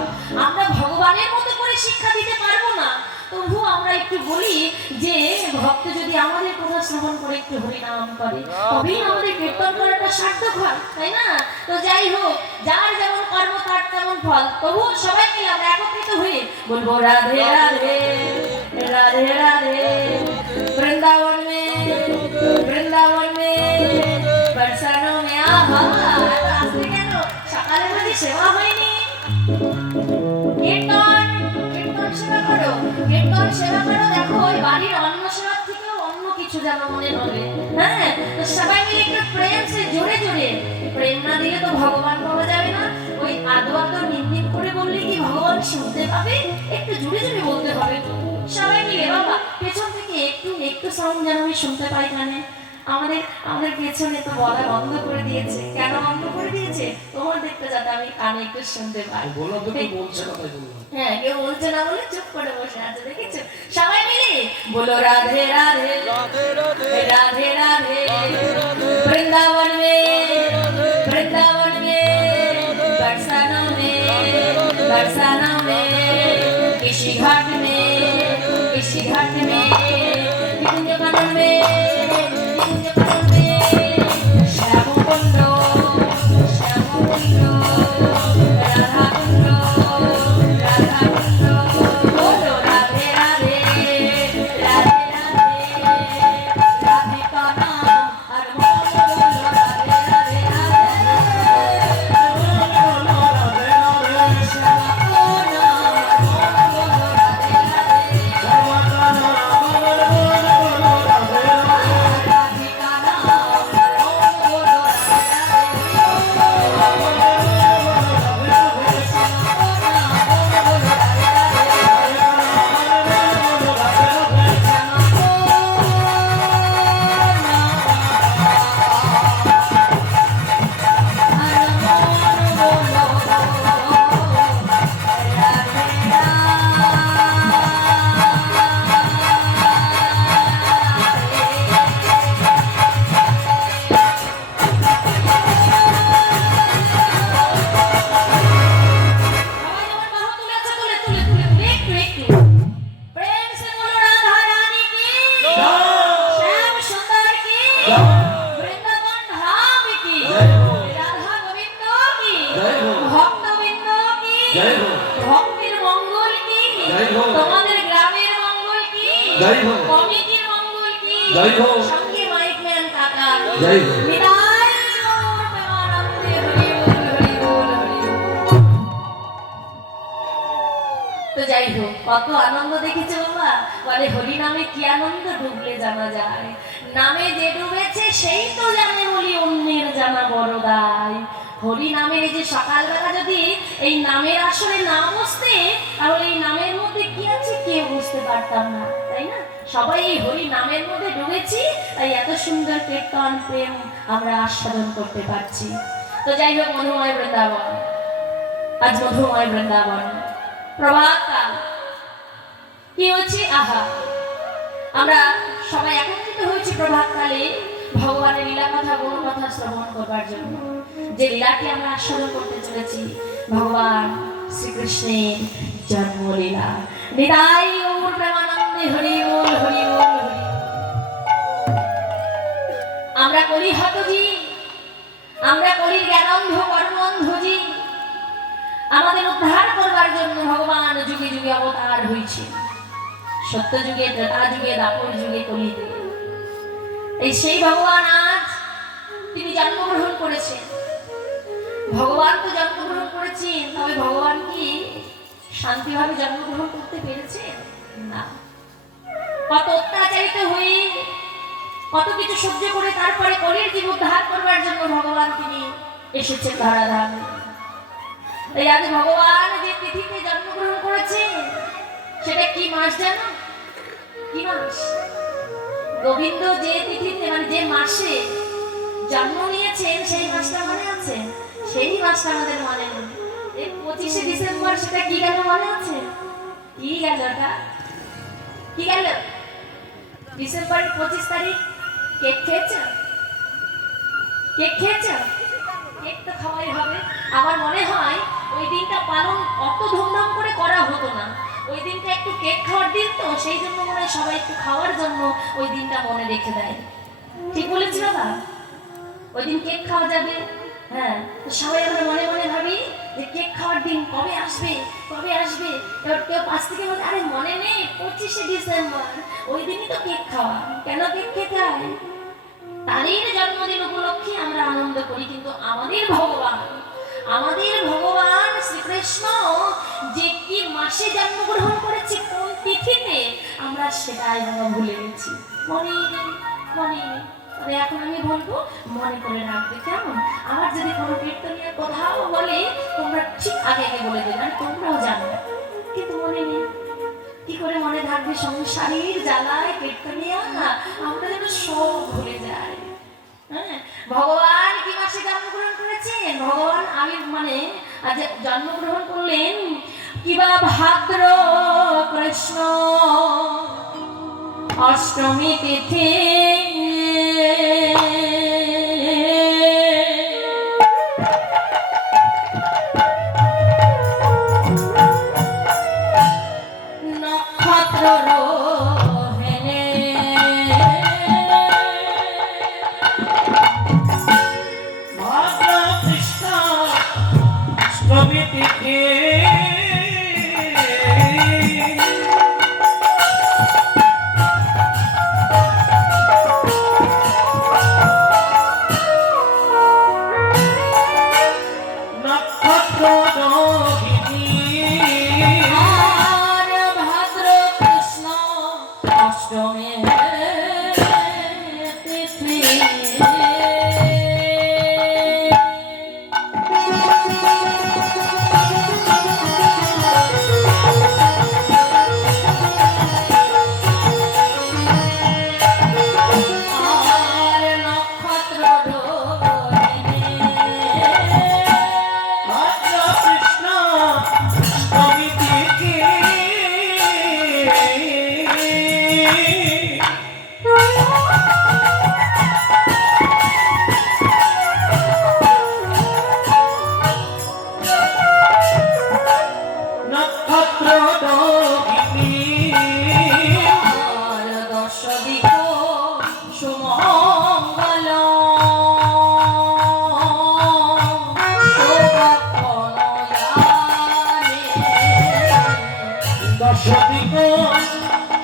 আমরা ভগবানের মতো করে শিক্ষা দিতে পারবো না, তবু আমরা একটু বলি যে ভক্ত যদি আমাদের কথা শ্রবণ করে একটু হরিনাম করে, তবেই আমাদের কীর্তন করাটা সার্থক হয়, তাই না? তো যাই হোক, যার যেমন কর্ম তার তেমন ফল। তবু সবাই মিলে আমরা একত্রিত হয়ে বলবো রাধে রাধে রাধে রাধে বৃন্দাবন মে বৃন্দাবন মে বর্ষানো মে। আহা, আসতে কেন? সকালে বুঝি সেবা হয়নি? কীর্তন কীর্তন সেবা করো, কীর্তন সেবা করো, দেখো ওই বাড়ির অন্ন সেবার থেকেও অন্য কিছু যেন মনে হবে। হ্যাঁ, তো সবাই মিলে একটু প্রেম সে জোরে জোরে, প্রেম না দিলে তো ভগবান পাওয়া যাবে না। ওই আদো আদো নিন্দিন করে বললে কি ভগবান শুনতে পাবে? একটু জোরে জোরে বলতে হবে। সবাই মিলে বাবা, পেছন থেকে একটু একটু সাউন্ড যেন আমি শুনতে পাই কানে। আমাদের পেছনে তো বলা বন্ধ করে দিয়েছে, কেন বন্ধ করে দিয়েছে? তোমার দেখতে যাতে আমি কানে একটু শুনতে পাই। বলো তো কি বলছে না তাই জন্য। হ্যাঁ, কেউ বলছে না বলে চুপ করে বসে আছে, দেখেছো? সবাই মিলে বলো রাধে রাধে রাধে রাধে রাধে রাধে রাধে রাধে বৃন্দাবন মে বৃন্দাবন মে बरसाना में बरसाना में किसी घाट में निकुंज वन में श्याम कुंड राधा कुंड बोलो राधे राधे राधे राधे राधे का नाम और बोलो राधे राधे राधे জয় হোক। কমিটির মঙ্গল কি জয় হোক। সঙ্গে মাইক ম্যান কাকা জয় হোক। বিদায় গৌর প্রেমানন্দে হরি বল হরি বল হরি বল। তো যাই হোক, কত আনন্দ দেখেছে বাবা। বলে হরি নামে কি আনন্দ ডুবলে জানা যায়, নামে যে ডুবেছে সেই তো জানে বলি অন্যের জানা বড় দায়। হরি নামের এই যে সকালবেলা যদি এই নামের আসলে না বসতে, তাহলে এই নামের মধ্যে কি আছে কেউ বুঝতে পারতাম না, তাই না? সবাই এই হরি নামের মধ্যে ডুবেছি, তাই এত সুন্দর কীর্তন প্রেম আমরা আস্বাদন করতে পারছি। তো যাই হোক, মধুময় বৃন্দাবন, আজ মধুময় বৃন্দাবন প্রভাতকাল কি হচ্ছে, আহা আমরা সবাই একত্রিত হয়েছি প্রভাতকালে ভগবানের লীলা কথা গুণ কথা শ্রবণ করবার জন্য। যে লীলাটি আমরা আস্বাদন করতে চলেছি ভগবান শ্রীকৃষ্ণের জন্মলীলা। নিতাই গৌর প্রেমানন্দে হরি বল হরি বল হরি। আমরা কলি হতজি, আমরা কলির জ্ঞানন্ধ কর্মন্ধজি। আমাদের উদ্ধার করবার জন্য ভগবান যুগে যুগে অবতার হয়েছে, সত্য যুগে, ত্রেতা যুগে, দাপর যুগে, কলিতে। এই সেই ভগবান আজ তিনি জন্মগ্রহণ করেছেন। ভগবান তো জন্মগ্রহণ করেছেন, তবে ভগবান কি শান্তিভাবে জন্মগ্রহণ করতে পেরেছেন? না। কত অত্যাচারিত হয়ে, কত কিছু সহ্য করে তারপরে কলির জীব উদ্ধার করবার জন্য ভগবান তিনি এসেছেন ধরাধামে। তাই আজ ভগবান যে তিথিতে জন্মগ্রহণ করেছেন, সেটা কি মাস জানো? কি মাস? গোবিন্দ যে তিথিতে মানে যে মাসে জন্ম নিয়েছেন সেই মাসটা মনে আছে? সেই মাসটা আমাদের মনে নেই। এই 25শে ডিসেম্বর, সেটা কি গেল মনে আছে? কি গেল ওটা? কি গেল? ডিসেম্বরের 25 তারিখ কেক খেয়েছ? কেক খেয়েছ? কেক তো খাওয়াই হবে। আমার মনে হয় ওই দিনটা পালন অত ধুমধাম করে করা হতো না। ওই দিনটা একটু কেক খাওয়ার দিন, তো সেই জন্য মনে হয় সবাই একটু খাওয়ার জন্য ওই দিনটা মনে রেখে দেয়। ঠিক বলেছি বাবা? ওই দিন কেক খাওয়া যাবে। হ্যাঁ, তো সবাই আমরা মনে মনে ভাবি যে কেক খাওয়ার দিন কবে আসবে, কবে আসবে। এবার কেউ পাশ থেকে বলে, আরে মনে নেই 25শে ডিসেম্বর, ওই দিনই তো কেক খাওয়া। কেন কেক খেতে হয়? তারই জন্মদিন উপলক্ষে আমরা আনন্দ করি। কিন্তু আমাদের ভগবান শ্রীকৃষ্ণ যে কি মাসে জন্মগ্রহণ করেছে, কোন তিথিতে, আমরা সেটাই আমরা ভুলে গেছি। মনে নেই। তবে এখন আমি বলবো, মনে করে রাখবে, কেমন? আমার যদি কোনো কীর্তনীয় কোথাও বলে, তোমরা ঠিক আগে বলে দেবে, আর তোমরাও জানো, কিন্তু মনে নেই। কি করে মনে থাকবে? সংসারের জ্বালায় কীর্তনীয় আমরা যেন সব ভুলে যাই। হ্যাঁ, ভগবান কি মাসে জন্মগ্রহণ করেছেন? ভগবান মানে আজ জন্মগ্রহণ করলেন কিবা ভাদ্র কৃষ্ণ অষ্টমী তিথি। নক্ষত্র রোহিণী ভাদ্র কৃষ্ণ অষ্টমী তিথি। নক্ষত্র রোহিণী আর ভাদ্র কৃষ্ণ অষ্টমী তিথি। আর নক্ষত্র রোহিণী ভাদ্র কৃষ্ণ অষ্টমী তিথি। নক্ষত্র রোহিণী আর দশ দিক সুমঙ্গল দশ দিক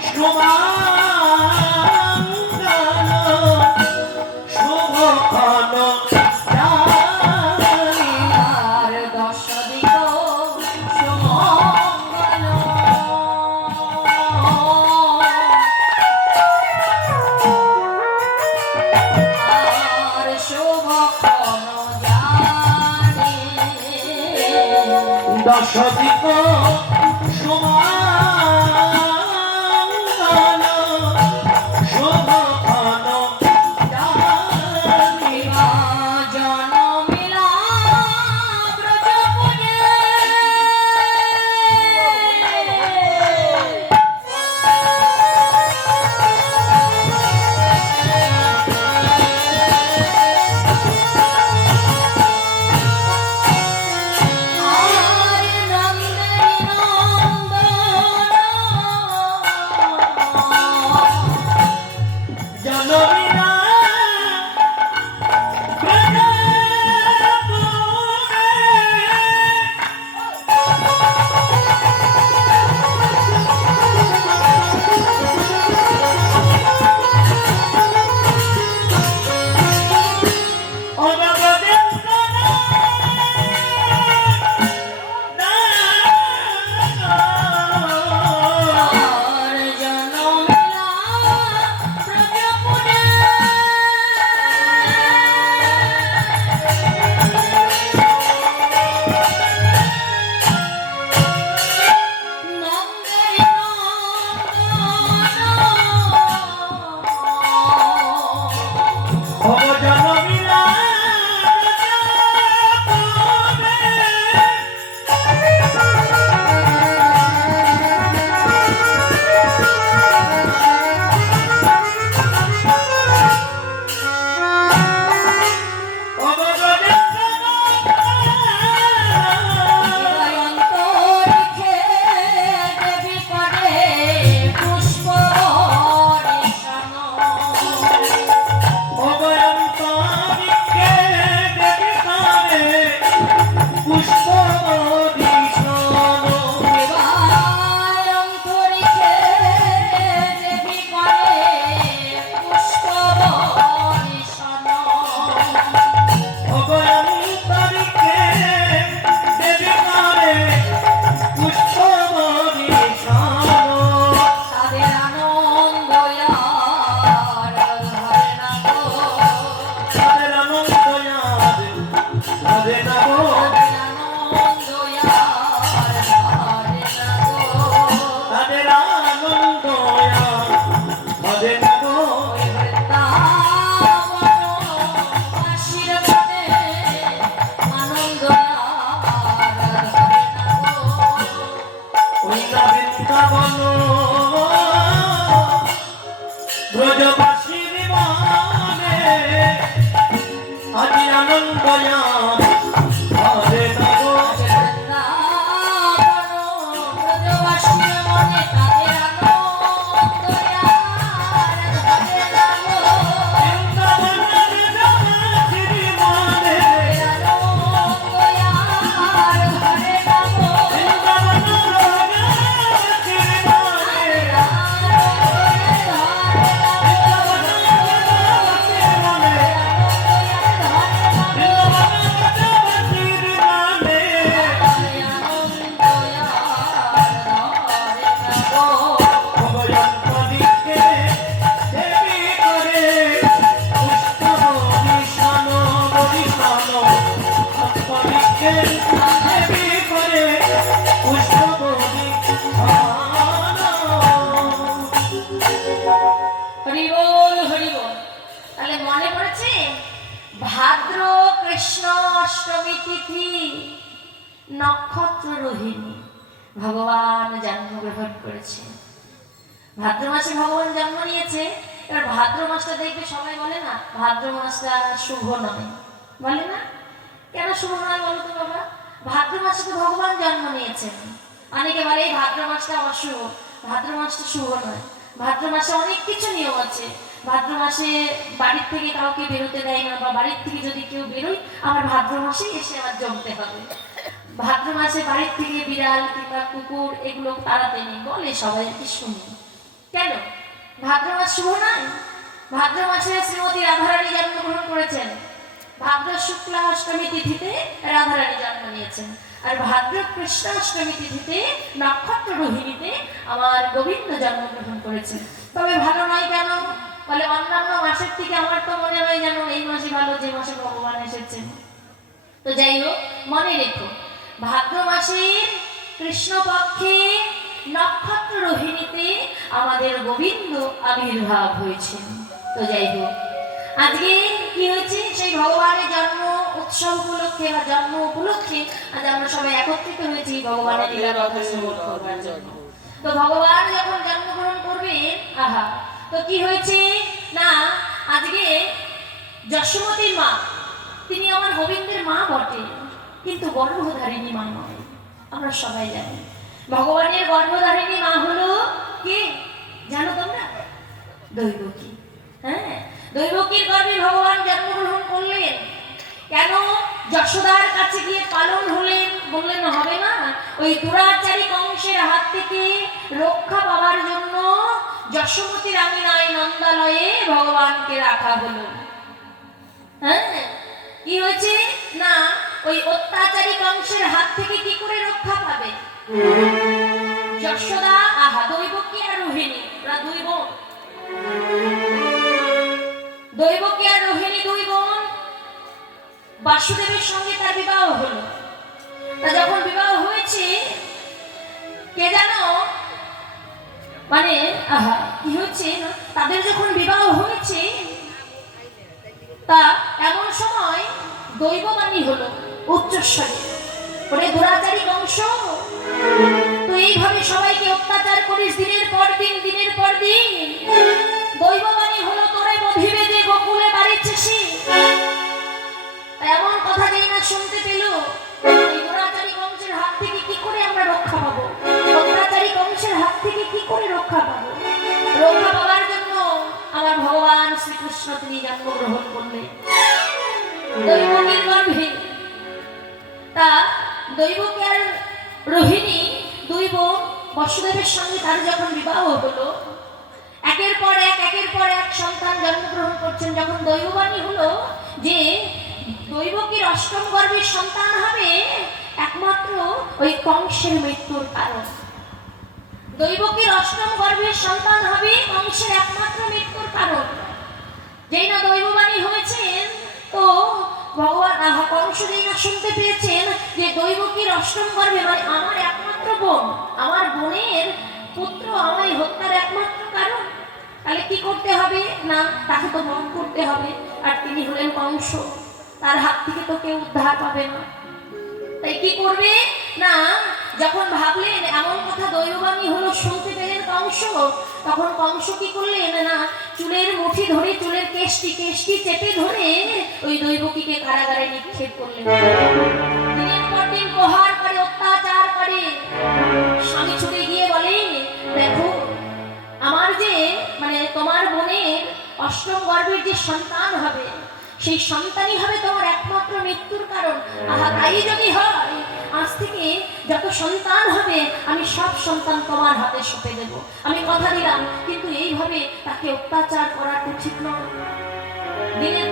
সমান দশদিক সমান শোভন বিবাহ জনমিলা ব্রজপুরে আর নন্দের নন্দন জনমিনা আর জনমিলা ব্রজপুরে নন্দের নন্দন জনমিনা অন্তরিক্ষে দেবী করে পুষ্প বর্ষণ। এবার অন্তরিক্ষে দেবী করে পুষ্প বর্ষণ। তাদের আনন্দ আর ধরে না গো। তাদের আনন্দ আর ধরে না গো। ওই বৃন্দাবনবাসীর মনে আনন্দ আর ধরে না গো। ব্রজবাসীর মনে আজি আনন্দ হরে নব ব্রজবাসীর মনে তাদের আনন্দ আর ধরে না গো। হরিবোল হরিবোল। তাহলে মনে পড়েছে ভাদ্র কৃষ্ণ অষ্টমী তিথি নক্ষত্র রোহিণী ভগবান জন্মগ্রহণ করেছে। ভাদ্র মাসে ভগবান জন্ম নিয়েছে। এবার ভাদ্র মাসটা দেখবে সবাই বলে না ভাদ্র মাসটা শুভ নয়, বলে না? কেন শুভ নয় বলো তো বাবা? ভাদ্র মাসে তো ভগবান জন্ম নিয়েছেন। অনেকে বলে এই ভাদ্র মাসটা অশুভ, ভাদ্র মাসটা শুভ নয়। ভাদ্র মাসে অনেক কিছু নিয়ম আছে। ভাদ্র মাসে বাড়ির থেকে কাউকে বেরোতে দেয় না, বা বাড়ির থেকে যদি কেউ বেরোয় আমার ভাদ্র মাসেই এসে আমার জমতে হবে। ভাদ্র মাসে বাড়ির থেকে বিড়াল কিংবা কুকুর এগুলো তাড়াতে নেই বলে, সবাই কি শুনি। কেন ভাদ্র মাস শুভ নয়? ভাদ্র মাসে শ্রীমতী রাধারানী জন্মগ্রহণ করেছেন। ভাদ্র শুক্লা অষ্টমী তিথিতে রাধারানী জন্ম নিয়েছেন। আর ভাদ্র কৃষ্ণ অষ্টমী তিথিতে নক্ষত্র রোহিণীতে আমার গোবিন্দ জন্মগ্রহণ করেছেন। তবে ভালো নয় কেন? বলে অন্যান্য মাসের থেকে আমার তো মনে হয় যেন এই মাসে ভালো, যে মাসে ভগবান এসেছেন। তো যাই হোক, মনে রেখো ভাদ্র মাসের কৃষ্ণপক্ষে নক্ষত্র রোহিণীতে আমাদের গোবিন্দ আবির্ভাব হয়েছেন। তো যাই হোক, আজকে কি হয়েছে, সেই ভগবানের জন্ম উৎসব উপলক্ষে বা জন্ম উপলক্ষে আজ আমরা সবাই একত্রিত হয়েছি ভগবানের লীলা কথা শ্রবণ করবার জন্য। তো ভগবান যখন জন্মগ্রহণ করবেন, আহা, তো কি হয়েছে না, আজকে যশোমতীর মা, তিনি আমার গোবিন্দের মা বটে, কিন্তু গর্ভধারিণী মা নয়। আমরা সবাই জানি ভগবানের গর্ভধারিণী মা হলো কে, জানো তোমরা? দৈবকী। হ্যাঁ, দৈবকীর গর্ভে ভগবান জন্মগ্রহণ করলেন। কেন? যশোদার কাছে গিয়ে পালন হলেন, বললেন হবে না, ওই দুরাচারী কংসের হাত থেকে রক্ষা পাওয়ার জন্য যশোমতীর আমিনায় নন্দালয়ে ভগবানকে রাখা হলো। হ্যাঁ, কি হয়েছে না, ওই অত্যাচারী কংসের হাত থেকে কি করে রক্ষা পাবে? যশোদা, আহা, দৈবকী আর রোহিণী, ওরা দুই বোন, দৈবকী আর রোহিণী দুই বোন, বাসুদেবের সঙ্গে তার বিবাহ হলো। তা যখন বিবাহ হয়েছে, কে জানো, মানে আহা, কি হচ্ছে না, তাদের যখন বিবাহ হয়েছে, তা এমন সময় দৈববাণী হলো উচ্চস্বরে, ওরে দুরাচারী কংস, তো এইভাবে সবাইকে অত্যাচার করিস দিনের পর দিন, দিনের পর দিন, দৈববাণী হলো তোরে বধিবে যে গোকুলে বাড়িছে সে। এমন কথা যেই না শুনতে পেল, এই দুরাচারী কংসের হাত থেকে কি করে আমরা রক্ষা পাবো, অত্যাচারী কংসের হাত থেকে কি করে রক্ষা পাবো? রক্ষা পাওয়ার জন্য আমার ভগবান শ্রীকৃষ্ণ তিনি জন্মগ্রহণ করলেন দৈবকীর গর্ভে। তা দৈবকী আর রোহিণী দুই বোন বসুদেবের সঙ্গে তার যখন বিবাহ হলো, একের পর এক সন্তান জন্মগ্রহণ করছেন। যখন দৈববাণী হলো যে দৈবকীর অষ্টম গর্ভের সন্তান হবে, একমাত্র ওই কংসের মৃত্যুর কারণ। দৈবকীর অষ্টম গর্ভের সন্তান হবে কংসের একমাত্র মৃত্যুর কারণ। যেই না দৈববাণী হয়েছেন, তো ভগবান কংস যেই না শুনতে পেয়েছেন যে দৈবকীর অষ্টম গর্ভে, মানে আমার একমাত্র বোন, আমার বোনের পুত্র আমায় হত্যার একমাত্র কারণ, তাহলে কি করতে হবে না, তাকে তো বধ করতে হবে। আর তিনি হলেন কংস, তার হাত থেকে তো কেউ উদ্ধার পাবে না। তাই কি করবে না, যখন ভাবলেন এমন কথা দৈববাণী হলো, শুনতে পেলেন কংস, তখন কংস কি করলেন না, চুলের মুঠি ধরে, চুলের কেশটি চেপে ধরে ওই দৈবকীকে কারাগারে নিক্ষেপ করলেন। দিনের পর দিন প্রহার করে, অত্যাচার করে। স্বামী ছুটে গিয়ে বলে, দেখো আমার যে, মানে তোমার বোনের অষ্টম গর্ভের যে সন্তান হবে, সেই সন্তানই হবে তোমার একমাত্র মৃত্যুর কারণ। আহা, তাই যদি হয়, আজ থেকে যত সন্তান হবে আমি সব সন্তান তোমার হাতে সঁপে দেব, আমি কথা দিলাম। কিন্তু এইভাবে তাকে অত্যাচার করা তো ঠিক নয়। দিনের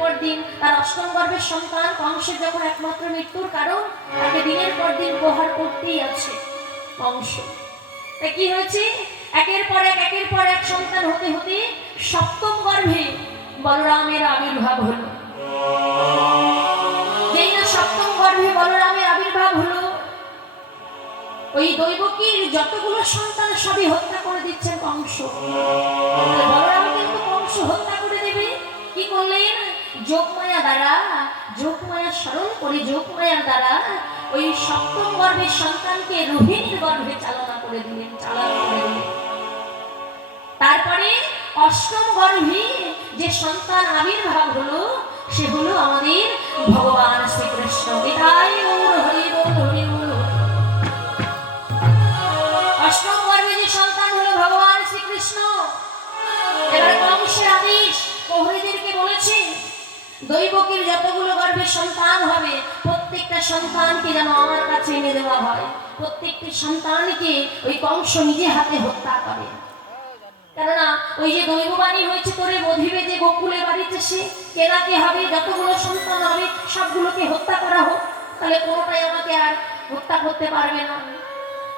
পর দিন তার অষ্টম গর্ভের সন্তান কংসের যখন একমাত্র মৃত্যুর কারণ, তাকে দিনের পর দিন প্রহার করতেই আছে কংস। তাই কি হয়েছে, একের পর এক সন্তান হতে হতে সপ্তম গর্ভে বলরামের আবির্ভাব হলো। যেই না সপ্তম গর্ভে বলরামের আবির্ভাব হলো, ওই দৈবকীর যতগুলো সন্তান সবই হত্যা করে দিচ্ছেন কংস। বলরাম কিন্তু কংস হত্যা করে দেবে। কি করলেন, যোগমায়া দ্বারা, যোগমায়া স্মরণ করে, যোগমায়ার দ্বারা ওই সপ্তম গর্ভের সন্তানকে রোহিণীর গর্ভে চালনা করে দিলেন। তারপরে অষ্টম গর্ভে যে সন্তান আবির্ভাব হলো, সে হলো আমাদের ভগবান শ্রীকৃষ্ণ। এটাই গৌর হরি বল, হরি বল। অষ্টম গর্ভে যে সন্তান হলো ভগবান শ্রীকৃষ্ণ। এবার কংসের আদেশ প্রহরীদেরকে বলেছে, দৈবকীর যতগুলো গর্ভের সন্তান হবে, প্রত্যেকটা সন্তানকে যেন আমার কাছে এনে দেওয়া হয়। প্রত্যেকটি সন্তানকে ওই কংস নিজে হাতে হত্যা করে। কেননা ওই যে দৈববাণী হয়েছে, তোরে বধিবে যে গোকুলে বাড়িতে সে, কেনাকে হবে, যতগুলো সন্তান হবে সবগুলোকে হত্যা করা হোক, তাহলে কোনোটাই আমাকে আর হত্যা করতে পারবে না।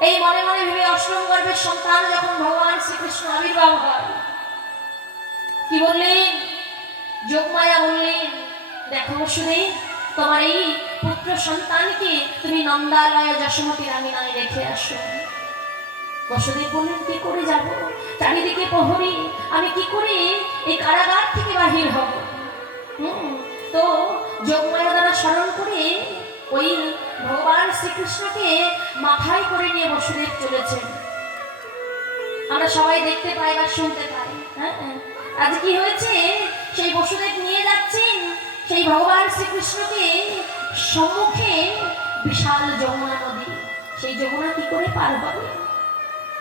এই মনে মনে ভেবে অষ্টম গর্ভের সন্তান যখন ভগবান শ্রীকৃষ্ণ আবির্ভাব হয়, কি বললেন, যোগমায়া বললেন, দেখো বসুদেব, তোমার এই পুত্র সন্তানকে তুমি নন্দালয়ে যশোমতী রাঙিনায় রেখে আসো। বসুদেব বললেন, কি করে যাব? চারিদিকে প্রহরী, আমি কি করে এই কারাগার থেকে বাহির হব? তো যোগমায়া দ্বারা স্মরণ করে ওই ভগবান শ্রীকৃষ্ণকে মাথায় করে নিয়ে বসুদেব চলেছেন। আমরা সবাই দেখতে পাই বা শুনতে পাই। হ্যাঁ, আজ কি হয়েছে? সেই বসুদেব নিয়ে যাচ্ছেন সেই ভগবান শ্রীকৃষ্ণকে, সম্মুখে বিশাল যমুনা নদী। সেই যমুনা কি করে পার হবে?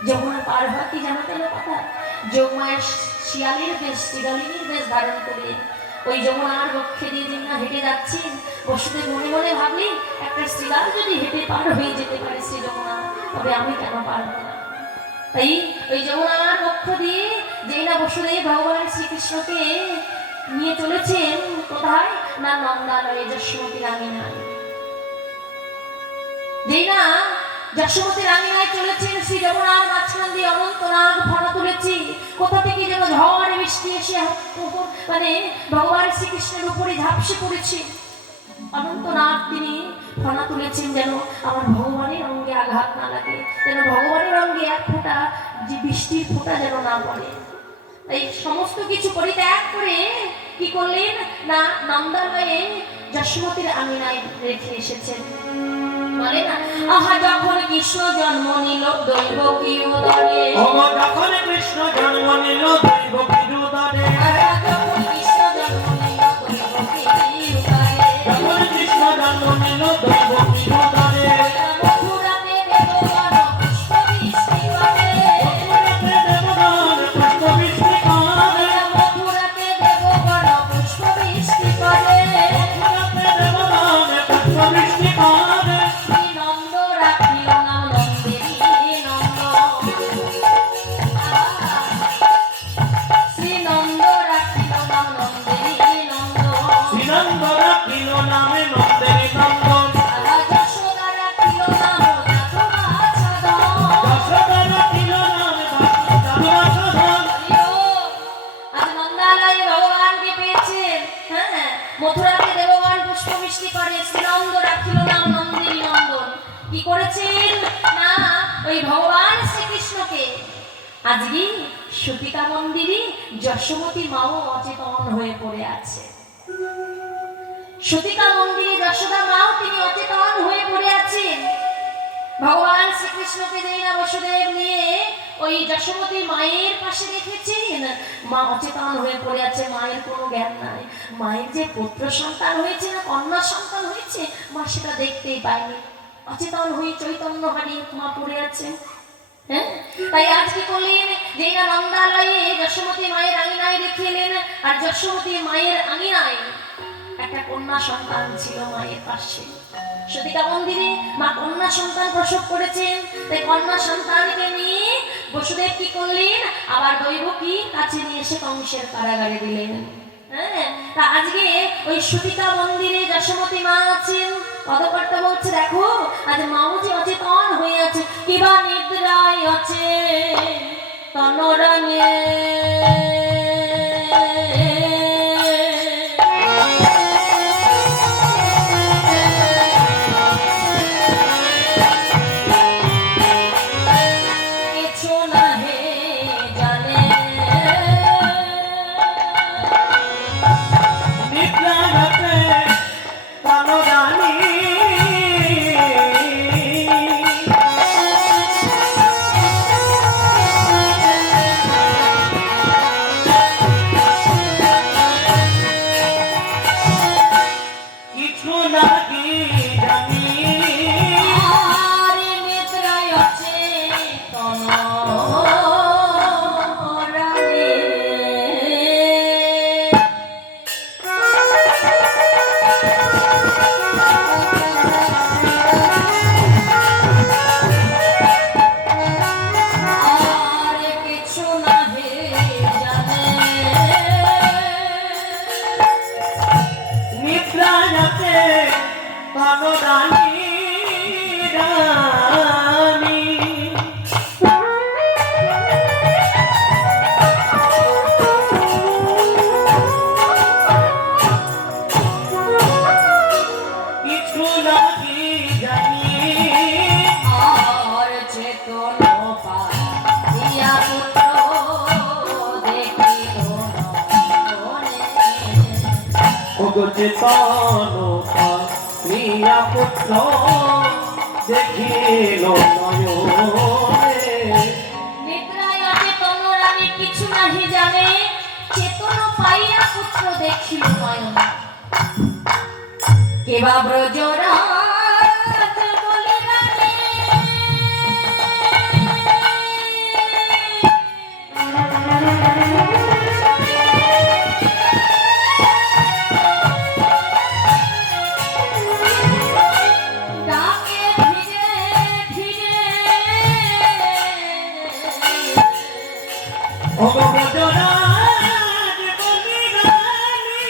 যমুনা পার হওয়া কি জানো কেন কথা? যোগমায়ের শিয়ালের বেশ, শিয়ালিনীর বেশ ধারণ করে ওই যমুনার বক্ষে দিয়ে দিন না হেঁটে যাচ্ছেন। বসুদেব মনে মনে ভাবলেন, একটা শিয়াল যদি হেঁটে পার হয়ে যেতে পারে সে যমুনা, তবে আমি কেন পারবো না? তাই ওই যমুনার বক্ষ দিয়ে যেই না বসুদেব ভগবান শ্রীকৃষ্ণকে নিয়ে চলেছেন কোথায় না নন্দালয়ে যশোমতী রাঙিনায়। যেই না যশোমতী রাঙিনায় চলেছেন, শ্রী যমুনার মাঝখান দিয়ে অনন্তনাগ ফনা তুলেছি। কোথা থেকে যেন ঝড় বৃষ্টি এসে মানে ভগবান শ্রীকৃষ্ণের উপরে ঝাপসে পড়েছে। অনন্তনাগ তিনি ফনা তুলেছেন যেন আমার ভগবানের অঙ্গে আঘাত না লাগে, যেন ভগবানের অঙ্গে এক ফোঁটা যে বৃষ্টির ফোঁটা যেন না পড়ে। এই সমস্ত কিছু পরিত্যাগ করে কি করলেন না নন্দালয়ে যশোমতীর আঙিনায় রেখে এসেছেন। বলে না, আহা যখন কৃষ্ণ জন্ম নিল দৈব কি উদরে, যখন কৃষ্ণ জন্ম নিল দৈব কি উদরে, যখন কৃষ্ণ জন্ম নিল দৈব কি উদরে, যখন কৃষ্ণ জন্ম নিল দৈব কি উদরে, মথুরাতে দেবগণ পুষ্প বৃষ্টি করে, পুষ্প বৃষ্টি করে, মথুরাতে দেবগণ পুষ্প বৃষ্টি করে, পুষ্প বৃষ্টি করে, শ্রী নন্দ রাখিল নাম নন্দেরী নন্দ, শ্রী নন্দ রাখিল নাম নন্দেরী নন্দ, শ্রীনন্দ রাখিল নামে নন্দেরী নন্দন, যশোদা রাখিল নাম যাদবাছাদন। যশোদা রাখিল নামে যাদবাছাদন। আজ নন্দালয়ে ভগবানকে পেয়েছেন। হ্যাঁ, মথুরাতে দেবগণ পুষ্পবৃষ্টি করে, শ্রীনন্দ রাখিল নাম নন্দিনী নন্দন। কি করেছেন না ওই ভগবান শ্রীকৃষ্ণকে আজকে সতীকা মন্দিরে যশোমতী মাও অচেতন হয়ে পড়ে আছে। সতীকা মন্দিরে যশোদা মাও তিনি অচেতন হয়ে পড়ে আছেন। ভগবান শ্রীকৃষ্ণকে যেই না বসুদেব নিয়ে ওই যশোমতী মায়ের পাশে রেখেছেন, মা অচেতন হয়ে পড়ে আছে, মায়ের কোনো জ্ঞান নাই। মায়ের যে পুত্র সন্তান হয়েছে না কন্যা সন্তান হয়েছে, মা সেটা দেখতেই পায়নি। অচেতন হয়ে চৈতন্য হারিয়ে মা পড়ে আছে। হ্যাঁ, তাই আজ কি করলেন, যেই না নন্দালয়ে যশোমতী মায়ের আঙিনায় রেখে এলেন, আর যশোমতী মায়ের আঙিনায় একটা কন্যা সন্তান ছিল মায়ের পাশে। সতীকা মন্দিরে মা কন্যা সন্তান প্রসব করেছেন। তাই কন্যা সন্তানকে নিয়ে বসুদেব কি করলেন, আবার দৈবকীর কাছে নিয়ে এসে কংসের কারাগারে দিলেন। হ্যাঁ, তা আজকে ওই সতীকা মন্দিরে যশোমতী মা আছেন। পদকর্তা বলছে, দেখো আজ মাও যে অচেতন হয়ে আছে, কিবা নিদ্রায় আছে তনরাঙে। চেতনতা নিয়া পুত্র দেখিল নয়নে। নিদ্রায় অচেতন রানী কিছু নাহি জানে, চেতন পাইয়া পুত্র দেখিল নয়নে। কেবা ব্রজরাজ বলে রানী, ডাকে ধীরে ধীরে অবব্রজরাজ বলি রানী,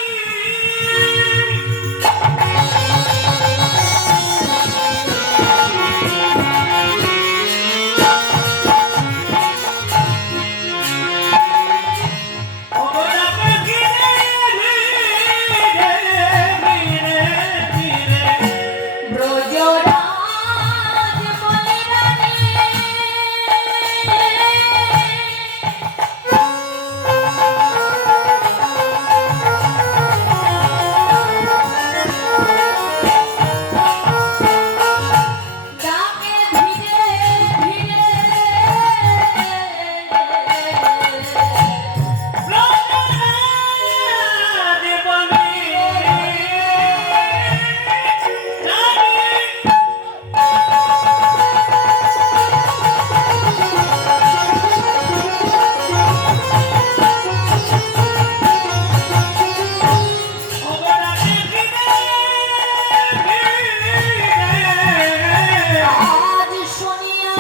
অবরাকে ধীরে ধীরে ধীরে ধীরে ব্রজরাজ বলে রানী, ডাকে ধীরে ধীরে ব্রজরাজ বলি রানী, অবরাকে ধীরে ধীরে আজ শুনিয়া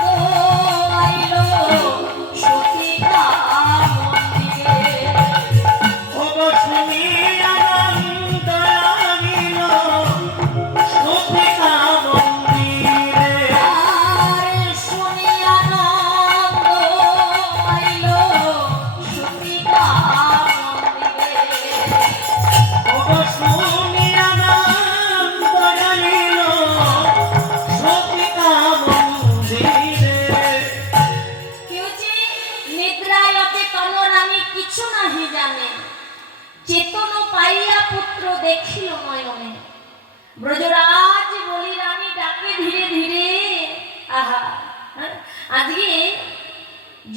নন্দ আইল সতীতা মন্দিরে। ওগো শুনিয়া নন্দ আনিল সতীকা মন্দিরে। আর শুনিয়া নন্দ আইল সতীতা মন্দিরে। ওগো শুনিয়া নন্দ আনিল সতীকা মন্দিরে। কেউ যে নিদ্রায় অচেতন রানী কিছু নাহি জানে, চেতন পাইয়া পুত্র দেখিল নয়নে। ব্রজরাজ বলি রানী ডাকে ধীরে ধীরে। আহা, হ্যাঁ? আজকে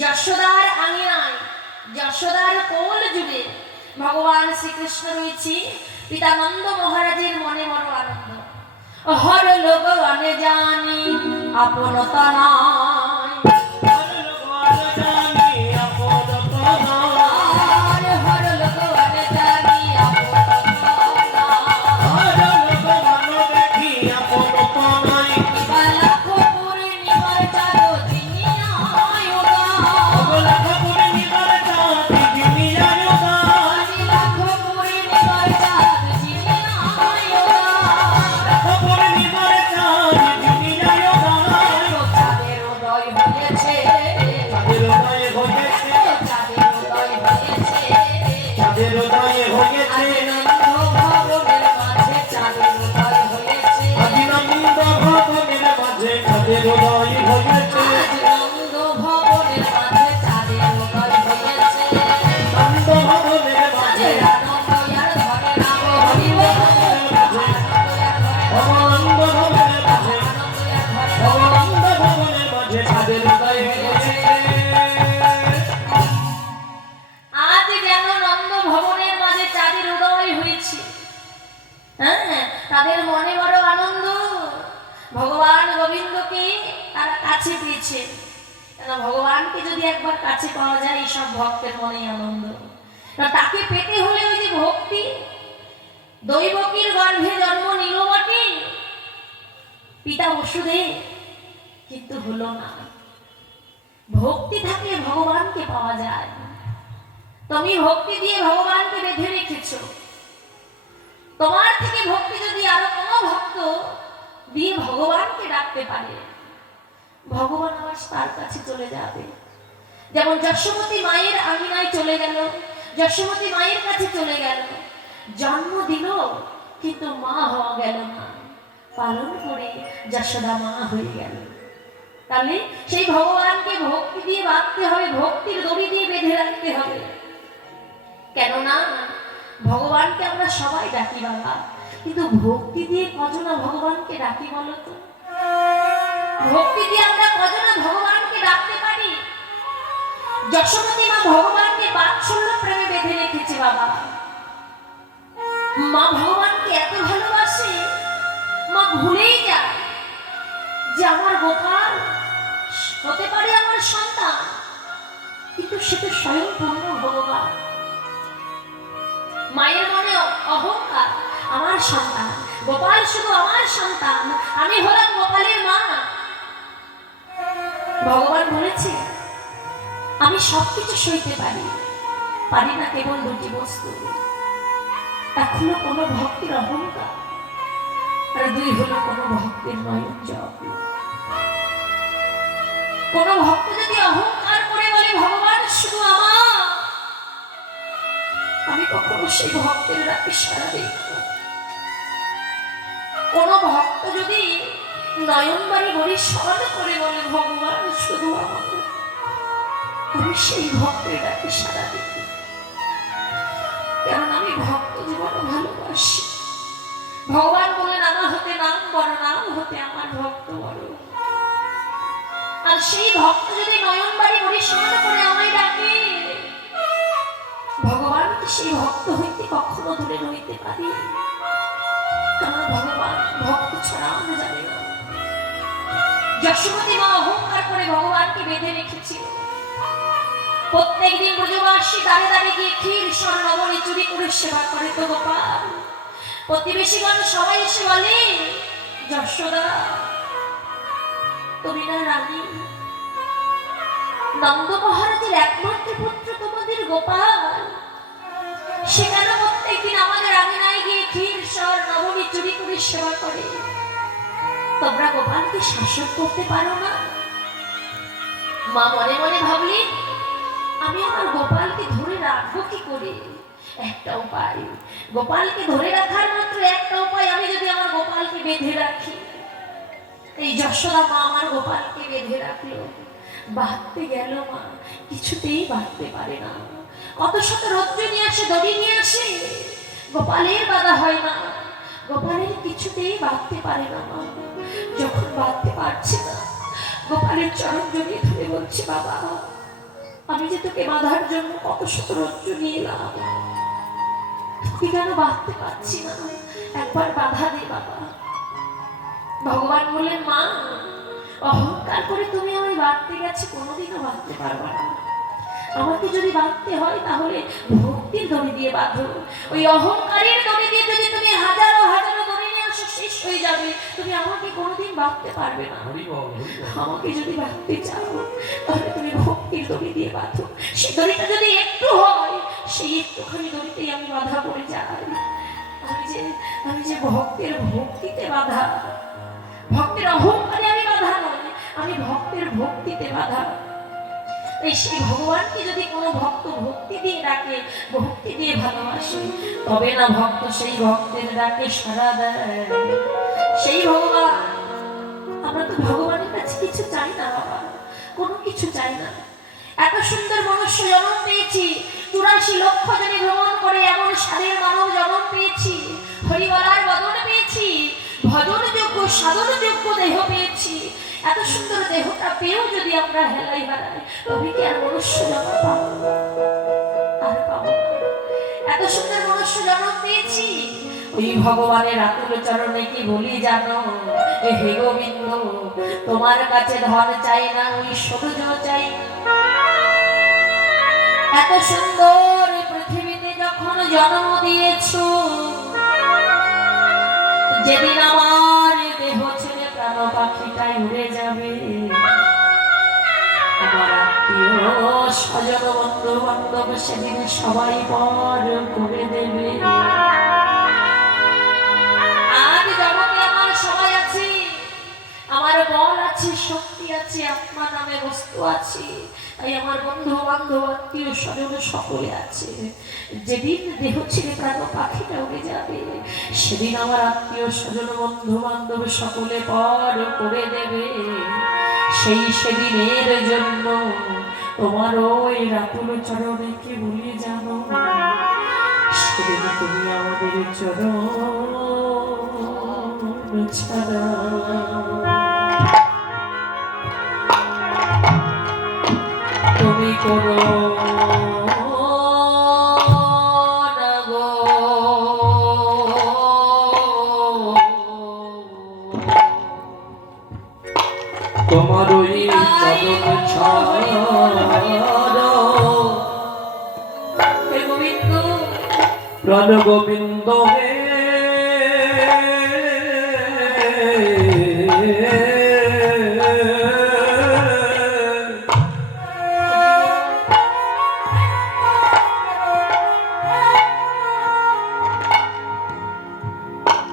যশোদার আঙিনায়, যশোদার কোল যুগে ভগবান শ্রীকৃষ্ণ রয়েছে। পিতা নন্দ মহারাজের মনে বড় আনন্দ। হর লোক অনে জানি আপন তনয়, জানি আপন তনয়, আর হর লোক অনে জানি আপন তনয়। দেখি আপন তনয়। লাখ পূর্ণিমার চাঁদ চিনিয়ায় উদয়। লাখ পূর্ণিমার চাঁদ চিনিয়ায় উদয়। লাখ পূর্ণিমার চাঁদ চিনিয়ায় উদয়। লাখ পূর্ণিমার চাঁদ চিনিয়ায় উদয়। চাঁদের উদয় হয়েছে, চাঁদের উদয় হয়েছে, চাঁদের উদয় হয়েছে। চাঁদের উদয় হয়েছে। আজ নন্দ ভবনের মাঝে চাঁদের উদয় হয়েছে। আজ নন্দ ভবনের মাঝে চাঁদের উদয় হয়েছে। আজ নন্দ ভবনের মাঝে নন্দ ভবনের মাঝে আনন্দ আর ধরে নাম হরিব। অনন্দ ভবনের মাঝে, আনন্দ আর ধরে অনন্দ ভবনের মাঝে চাঁদের উদয় হয়েছে। আজ যেন নন্দ ভবনের মাঝে চাঁদের উদয় হয়েছে। হ্যাঁ, তাদের মনে বড় আনন্দ। ভগবান গোবিন্দকে তারা কাছে পেয়েছে। কেন ভগবানকে যদি একবার কাছে পাওয়া যায়, এই সব ভক্তের মনে আনন্দ। না, তাকে পেতে হলে ওই যে ভক্তি, দৈবকীর গর্ভে জন্ম নিল বটে পিতা বসুদেব, কিন্তু হলো না। ভক্তি থাকলে ভগবানকে পাওয়া যায়। তুমি ভক্তি দিয়ে ভগবানকে বেঁধে রেখেছো। তোমার থেকে ভক্তি যদি আরো কোনো ভক্ত দিয়ে ভগবানকে ডাকতে পারে, ভগবান আবার তার কাছে চলে যাবে। যেমন যশোমতী মায়ের আঙিনায় চলে গেল, যশোমতী মায়ের কাছে চলে গেল, জন্ম দিল কিন্তু মা হওয়া গেল না, পালন করে যশোদা মা হয়ে গেল। তাহলে সেই ভগবানকে ভক্তি দিয়ে বাঁধতে হবে, ভক্তির দড়ি দিয়ে বেঁধে রাখতে হবে। কেননা ভগবানকে আমরা সবাই ডাকি বাবা, কিন্তু ভক্তি দিয়ে কজনা ভগবানকে ডাকি বলো তো? ভক্তি দিয়ে আমরা কজনা ভগবানকে ডাকতে পারি? যশোমতী মা ভগবানকে বাৎসল্য প্রেমে বেঁধে রেখেছে বাবা। মা ভগবানকে এত ভালোবাসে, মা ভুলেই যায় যে আমার গোপাল হতে পারে আমার সন্তান, কিন্তু সে তো স্বয়ং পূর্ণ ভগবান। মায়ের মনে অহংকার, আমার সন্তান গোপাল শুধু আমার সন্তান, আমি হলাম গোপালের মা। ভগবান বলেছে আমি সবকিছু সইতে পারি, পারি না কেবল দুটি বস্তু, এখনো কোনো ভক্তির অহংকার, আর দুই হলো কোনো ভক্তের নয়ন জল। কোন ভক্ত যদি অহংকার করে বলে ভগবান শুধু আমার, আমি কখনো সেই ভক্তের ডাকে সাড়া দিই না। কোন ভক্ত যদি নয়নবাড়ি বড়ি স্মরণ করে বলে ভগবান শুধু আমার, আমি সেই ভক্তের ডাকে সাড়া দিই না। কারণ আমি ভক্ত জীবন ভালোবাসি। ভগবান বলেন আমার হতে নাম বড়, নাম হতে আমার ভক্ত বড়। আর সেই ভক্ত যদি নয়নবাড়ি বড়ি স্মরণ করে আমায় ডাকে, ভগবান কি সেই ভক্ত হইতে কখনো দূরে রইতে পারে? কারণ ভগবান ভক্ত ছাড়া আমরা জানি না। যশোমতী মা অহংকার করে ভগবানকে বেঁধে রেখেছিল। প্রত্যেকদিন ব্রজবাসী দাঁড়ে দাঁড়িয়ে গিয়ে ক্ষীর স্বর্ণ বলে চুরি করে সেবা করে তো গোপাল। প্রতিবেশীগণ সবাই এসে বলে যশোদা তুমি না রানী, নন্দ মহারাজের একমাত্র পুত্র তোমাদের গোপাল, সে কেন প্রত্যেকদিন আমাদের আঙিনায় গিয়ে ক্ষীর স্বর নবমী চুরি করে সেবা করে? তোমরা গোপালকে শাসন করতে পারো না? মা মনে মনে ভাবলি আমি আমার গোপালকে ধরে রাখবো কি করে? একটা উপায়, গোপালকে ধরে রাখার মাত্র একটা উপায়, আমি যদি আমার গোপালকে বেঁধে রাখি। এই যশোদা মা আমার গোপালকে বেঁধে রাখলো, বাঁধতে গেল মা কিছুতেই বাঁধতে পারে না। কত শত রৌদ্র নিয়ে আসে, দড়ি নিয়ে আসে, গোপালের বাধা হয় না, গোপালের কিছুতেই বাঁধতে পারে না মা। যখন বাঁধতে পারছে না, গোপালের চরণ জড়িয়ে ধরে বলছে বাবা আমি যে তোকে বাঁধার জন্য কত শত রৌদ্র নিয়ে এলাম, তুই কেন বাঁধতে পারছি না? একবার বাধা দে বাবা। ভগবান বললেন মা অহংকার করে তুমি আমায় বাঁধতে গেছে, কোনোদিনও বাঁধতে পারবে না। আমাকে যদি বাঁধতে হয় তাহলে ভক্তির দড়ি দিয়ে বাঁধো। ওই অহংকারের দড়ি দিয়ে যদি তুমি হাজারো হাজারো দড়ি নিয়ে আসো শেষ হয়ে যাবে, তুমি আমাকে কোনোদিন বাঁধতে পারবে না। আমাকে যদি বাঁধতে চাও তাহলে তুমি ভক্তির দড়ি দিয়ে বাঁধো। সেই দড়িটা যদি একটু হয়, সেই একটুখানি দড়িতেই আমি বাধা পড়ে যাই। আমি যে ভক্তের ভক্তিতে বাধা, ভক্তের অহংকারে আমি বাধা নয়, আমি ভক্তের ভক্তিতে বাধা। এই সেই ভগবানকে যদি কোনো ভক্ত ভক্তি দিয়ে ডাকে, ভক্তি দিয়ে ভালোবাসে, তবে না ভক্ত সেই ভক্তের ডাকে সাড়া দেয়। সেই ভগবান, আমরা তো ভগবানের কাছে কিছু চাই না বাবা, কোনো কিছু চাই না। এত সুন্দর মনুষ্য জন্ম পেয়েছি, 84 লক্ষ জনে ভ্রমণ করে এমন সাধের মানব জন্ম পেয়েছি, হরিবলার বদন পেয়েছি, ভজন যোগ্য সাধন যোগ্য দেহ পেয়েছি। এত সুন্দর দেহটা পেয়েও যদি আমরা হেলাই হারাই, তবে কি আর মনুষ্য জন্ম পাবো? আর পাবো না। এত সুন্দর মনুষ্য জন্ম পেয়েছি, ওই ভগবানের আকুল চরণে কি বলি জানো, হে গোবিন্দ তোমার কাছে ধন চাই না, ওই সূর্য চাই না। এত সুন্দর পৃথিবীতে যখন জন্ম দিয়েছো, যেদিন আমার দেহ ছেড়ে প্রাণ পাখিটাই উড়ে যাবে, আমার আত্মীয় স্বজন বন্ধু বান্ধব সেদিন সবাই পর করে দেবে। আজ জগতে আমার সবাই আছে, আমার বল আছে, শক্তি আছে, আত্মা নামে বস্তু আছে, তাই আমার বন্ধু বান্ধব আত্মীয় স্বজন সকলে আছে। যেদিন দেহ ছেড়ে প্রাণ পাখিটা উড়ে যাবে, সেদিন আমার আত্মীয় স্বজন বন্ধু বান্ধব সকলে পর করে দেবে। সেই সেদিনের জন্য তোমার ওই রাতুল চরণে কি ভুলে জানো, সেদিন তুমি আমাদের চরণ ছাড়া তুমি করো না গো। তোমার ওই চরণ ছাড়া হে গোবিন্দ, প্রাণ গোবিন্দ হে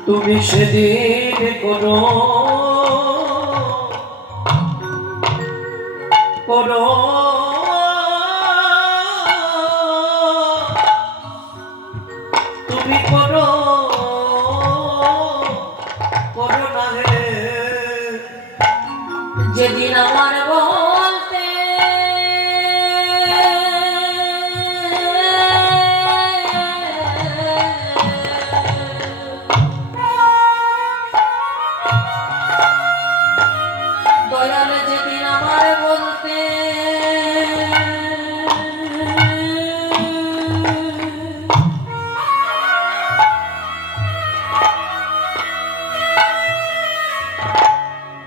তুমি সেদিন করো করো তুমি করো করো না হে যেদিন আমার বলতে দয়াল, যেদিন আমার বলতে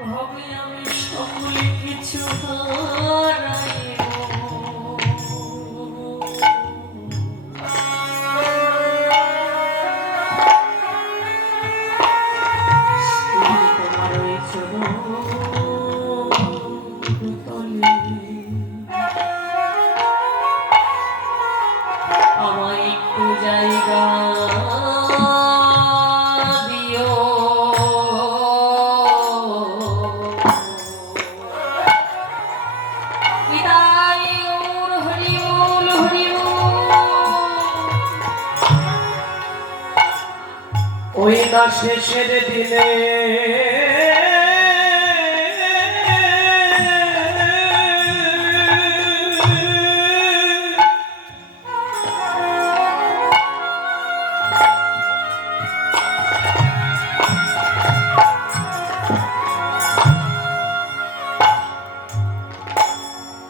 ভাবি আমি সকলে কিছু তোমার ওই চরণ তলে আমায় একটু জায়গা দিও। বিদায় গৌর হরি বল, হরি বল। ওই না শেষের দিনে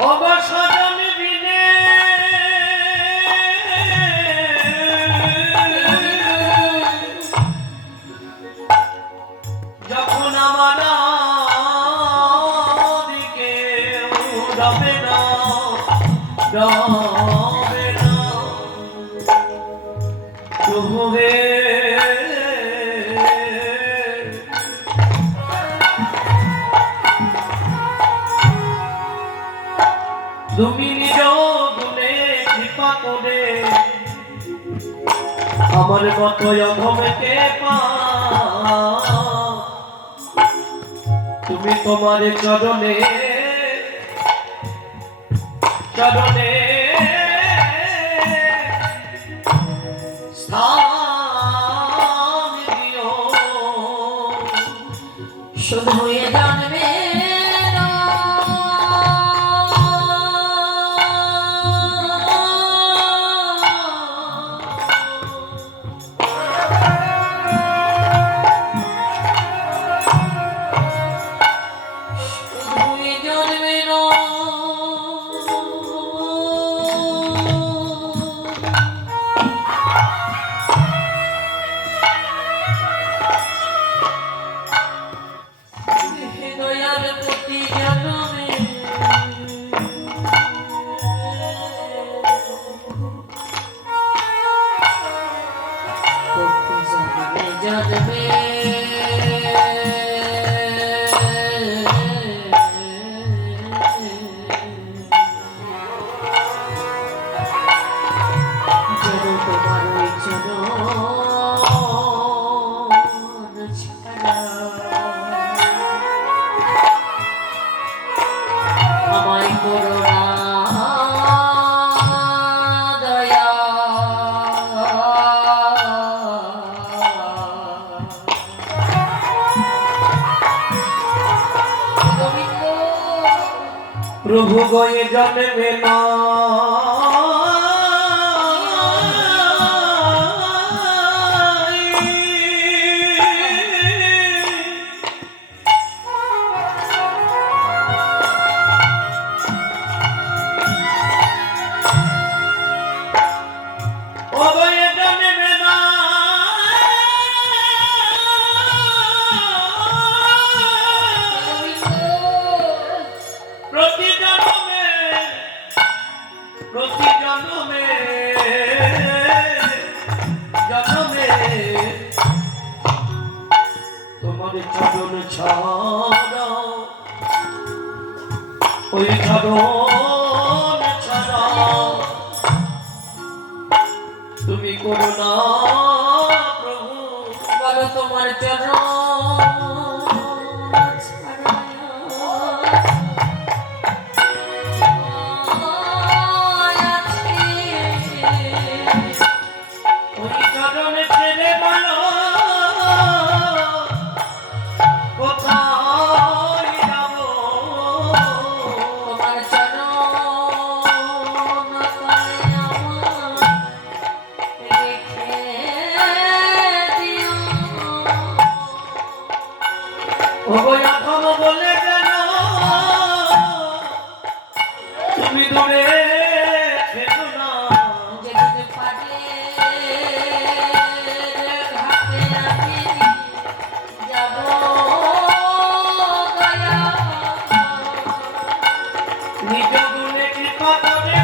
অবসরণ দিনে যখন আমার দিকে রবে না প্রভু হে তুমি নিজ গুণে কৃপা করে আমার মতো অধমকে তুমি তোমার চরণে চরণে স্থান দিও শুধু এ জন্মে দয়াল প্রতি জন্মে জন্মে যেন তোমার ওই চরণ ছাড়া আমায় করুণা দয়া গোবিন্দ, প্রভু গয়ে জন্মে না প্রতি জন্মে জন্মে তোমার চরণ ছাড়া ওই চরণ ছাড়া তুমি করো না প্রভু। বলো তোমার চরণ ওই চরণ ছেড়ে বলো কোথায় যাব। তোমার চরণ তলে আমার রেখে দিও। ওগো অধম বলে কেন তুমি দূরে থেকো না। যেদিন পাটের ঘাটে আমি যাব দয়া। নিজ গুণে কৃপা করে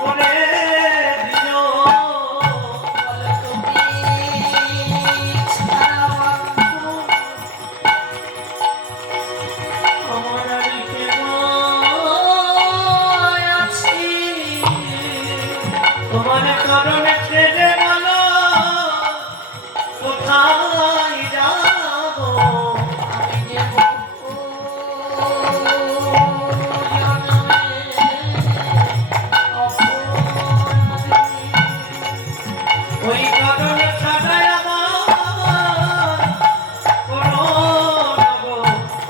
মনে দিও। বলো তুমি ছাড়া আমার আর কে আছি। তোমার চরণে ছেড়ে বলো কোথায় যাব। আমি যে বহু জন্মে অপরাধী। ওই চরণে ছাড়াই আমার কোনো না গো।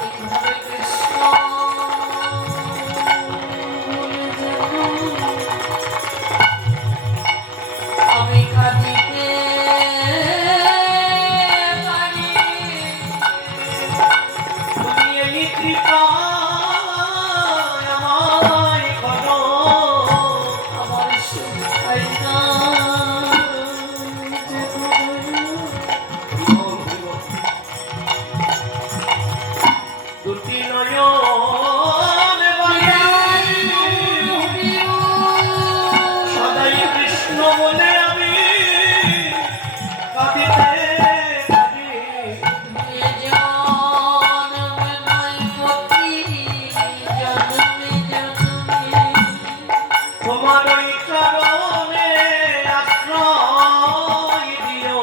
এইভাবে কৃষ্ণ বলে যেন আমি কাঁদিতে পারি। তুমি এই কৃপা আমায় করো। আমার সুখ হয় না যেন দুটি নয়ন বাড়ি সদাই কৃষ্ণ বলে আমি কাঁদিতে থাকি। তোমার ওই চরণে আশ্রয় দিও।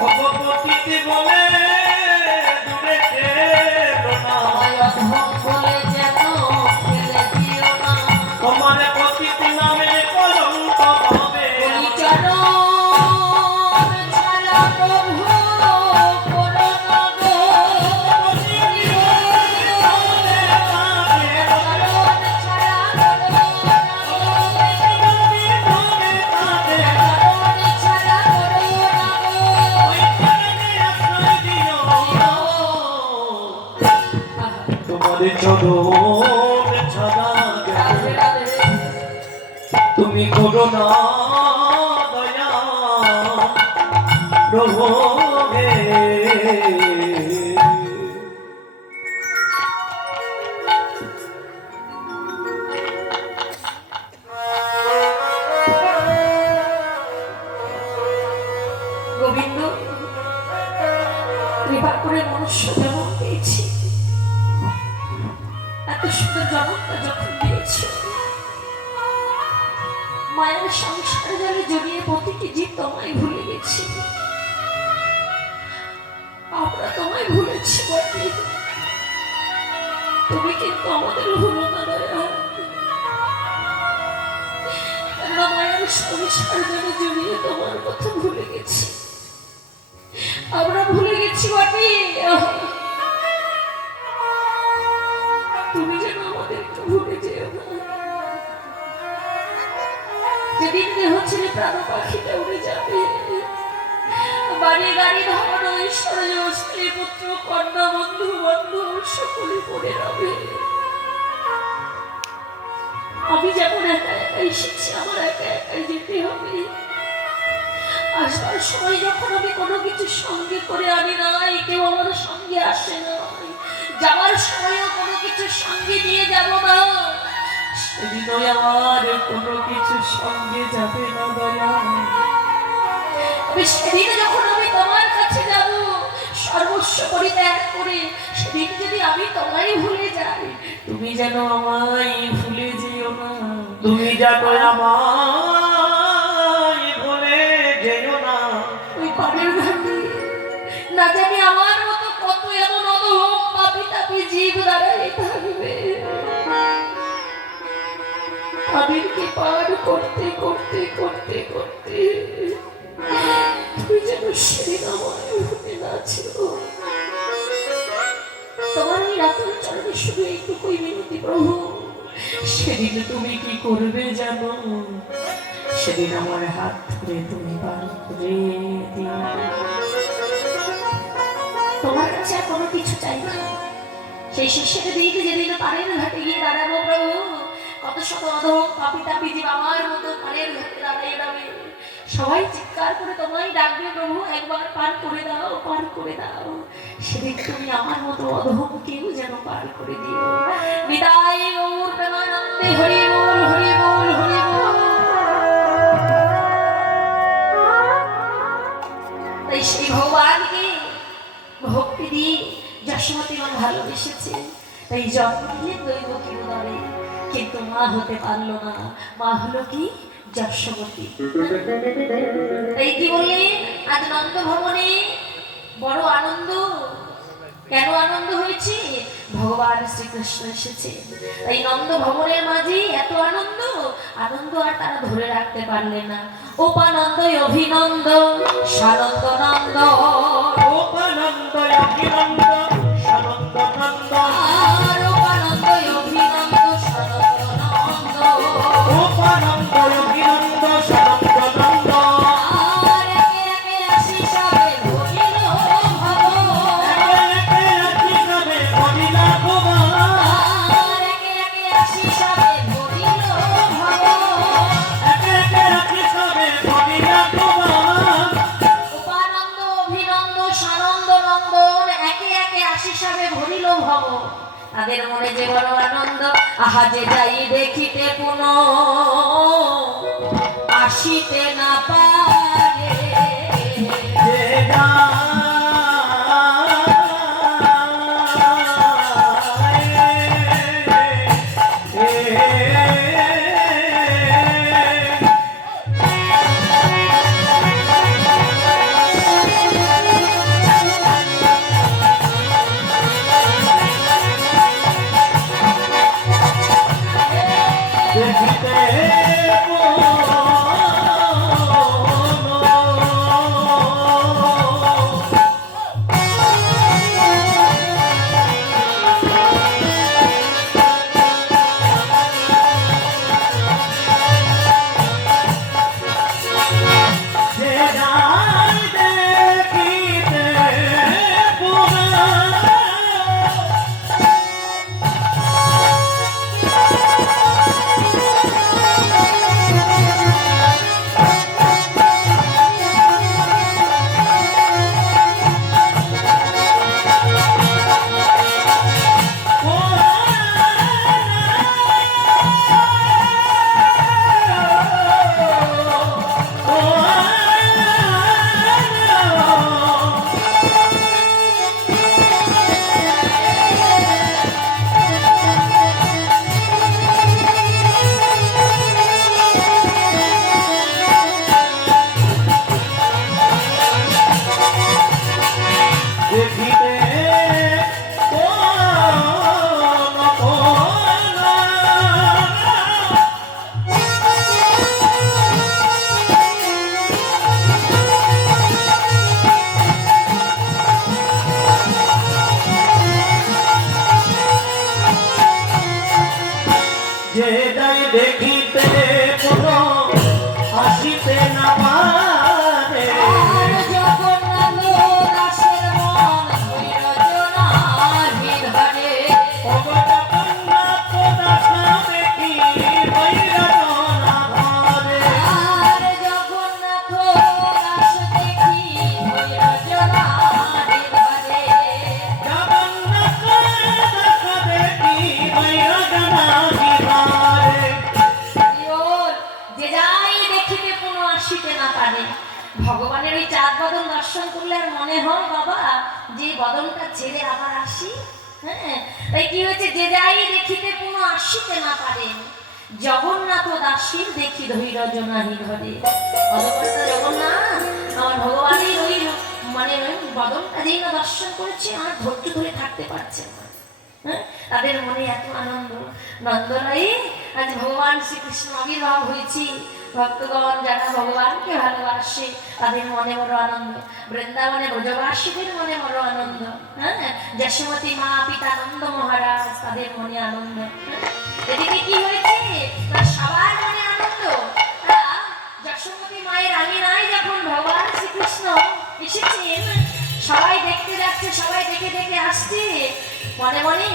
ভগবতী বলে দূরে থেকো না। তোমার প্রতীক নামে কলঙ্ক হবে। তোমার চরণ ছাড়া তুমি করো না দয়া প্রভু হে। গোবিন্দ, কৃপা করে মনুষ্য জন্ম পেয়েছি। এত সুন্দর জগৎটা যখন দিয়েছ, মায়ের সংসার জালে জড়িয়ে প্রতিটি জীব তোমায় ভুলে গেছি। আমরা তোমায় ভুলেছি বটে, তুমি কিন্তু আমাদের ভুলো না দয়া। কেননা মায়ের সংসার জালে জড়িয়ে তোমার কথা ভুলে গেছি। আমরা ভুলে গেছি বটে, তুমি যেন আমাদের একটু ভুলে যেও না। যেদিন দেহ ছেড়ে প্রাণ পাখিটা উড়ে যাবে, বাড়ি গাড়ি ধন ঐশ্বর্য স্ত্রী পুত্র কন্যা বন্ধু বান্ধব সকলে পড়ে রবে। আমি যেমন একা একা এসেছি, আমার একা একাই যেতে হবে। আসবার সময় যখন আমি কোনো কিছু সঙ্গে করে আনি নাই, কেউ আমার সঙ্গে আসে না, যাওয়ার সময়ও কোনো কিছু সঙ্গে নিয়ে যাব না। সেদিনও আমার কোনো কিছু সঙ্গে যাবে না দয়া। তবে সেদিন যখন আমি তোমার কাছে যাব সর্বস্ব পরিত্যাগ করে, সেদিন যদি আমি তোমায় ভুলে যাই, তুমি যেন আমায় ভুলে যেও না, তুমি যেন আমায় ভুলে যেও না। ওই পাড়ের ঘাটে না জানি আমার মতো কত এমন অধম পাপি তাপি জীব দাঁড়ায় থাকবে, তাদেরকে পার করতে করতে করতে করতে তুমি যেন সেদিন আমায় ভুলে না ছিল। তোমার এই রাতের চরণে শুধু এইটুকুই মিনতি প্রভু, সেদিন তুমি কি করবে জানো? সেদিন আমার হাত ধরে তুমি পার করে দিও। তোমার কাছে আর কোনো কিছু চাই না। সেই শেষের দিন যেদিন পাড়ের ঘাটে গিয়ে দাঁড়াবো প্রভু, কত শত অধম পাপি তাপি জীব আমার মতো পাড়ের ঘাটে দাঁড়িয়ে যাবে, সবাই চিৎকার করে তোমায় ডাকবে প্রভু, একবার পার করে দাও, পার করে দাও। সেদিন তুমি আমার মতো অধম কেউ যেন পার করে দিও। বিদায় গৌর প্রেমানন্দে, হরি বল হরি বল হরি বল। তাই সেই ভগবানকে ভক্তি দিয়ে যশোমতী মা ভালোবেসেছে, তাই জন্ম দিয়ে দৈব কিরুদরে, কিন্তু মা হতে পারলো না। মা হলো কি? যশোমতী। তাই কি বললে? আজ নন্দ ভবনে বড় আনন্দ। কেন আনন্দ হয়েছে? ভগবান শ্রীকৃষ্ণ এসেছে, তাই নন্দ ভবনের মাঝে এত আনন্দ। আনন্দ আর তারা ধরে রাখতে পারলে না। উপানন্দ অভিনন্দ সানন্দ নন্দ, উপানন্দ অভিনন্দ সানন্দ নন্দ, আর উপানন্দ অভিনন্দ সানন্দ নন্দ, উপানন্দ অভিনন্দ সানন্দ নন্দ। আর একে একে আসি সবে ভরিল ভব, একে একে নামে ভরিলা ভুবন, আর একে একে আসি সবে ভরিল ভব। একে একে রাখি সবে ভরিলা ভুবন। উপানন্দ অভিনন্দ সানন্দ নন্দন একে একে আসি সবে ভরিল ভব। তাদের মনে যে বড় আনন্দ, আহা যে যাই দেখিতে পুনঃ আসিতে না পারে। যে যায় দেখিতে যে যায় দেখিতে পুনঃ দেখিতে যে যাই দেখিতে পুনঃ আসিতে না পারে। আর জগন্নাথ দাসের মন ধৈর্য নাহি ধরে, জগন্নাথ দাস দেখি বৈরাগ না ধরে। আর জগন্নাথ দাস দেখি ধৈর্য নাহি ধরে। জগন্নাথ বদনটা ছেড়ে আবার আসি। হ্যাঁ, তাই কি হয়েছে, যে যাই দেখিতে পুনঃ আসিতে না পারেন, জগন্নাথ দাসীর দেখি ধৈর্য নাহি ঘরে। অধকর্তা জগন্নাথ আমার ভগবানের ওই মানে ওই বদনটা যেই না দর্শন করেছে, আমার ধৈর্য ধরে থাকতে পারছে না। হ্যাঁ, তাদের মনে এত আনন্দ, নন্দরাই আজ ভগবান শ্রীকৃষ্ণ আবির্ভাব হয়েছি। ভক্তগণ যারা ভগবানকে ভালোবাসে তাদের মনে বড় আনন্দ, বৃন্দাবনে ব্রজবাসীদের মনে বড় আনন্দ। হ্যাঁ, যশোমতী মা পিতা নন্দ মহারাজ তাদের মনে আনন্দ। এদিকে কি হয়েছে, সবার মনে আনন্দ। যশোমতী মায়ের আঙিনায় যখন ভগবান শ্রীকৃষ্ণ এসেছেন, সবাই দেখতে যাচ্ছে, সবাই দেখে দেখে আসছে। মনে মনে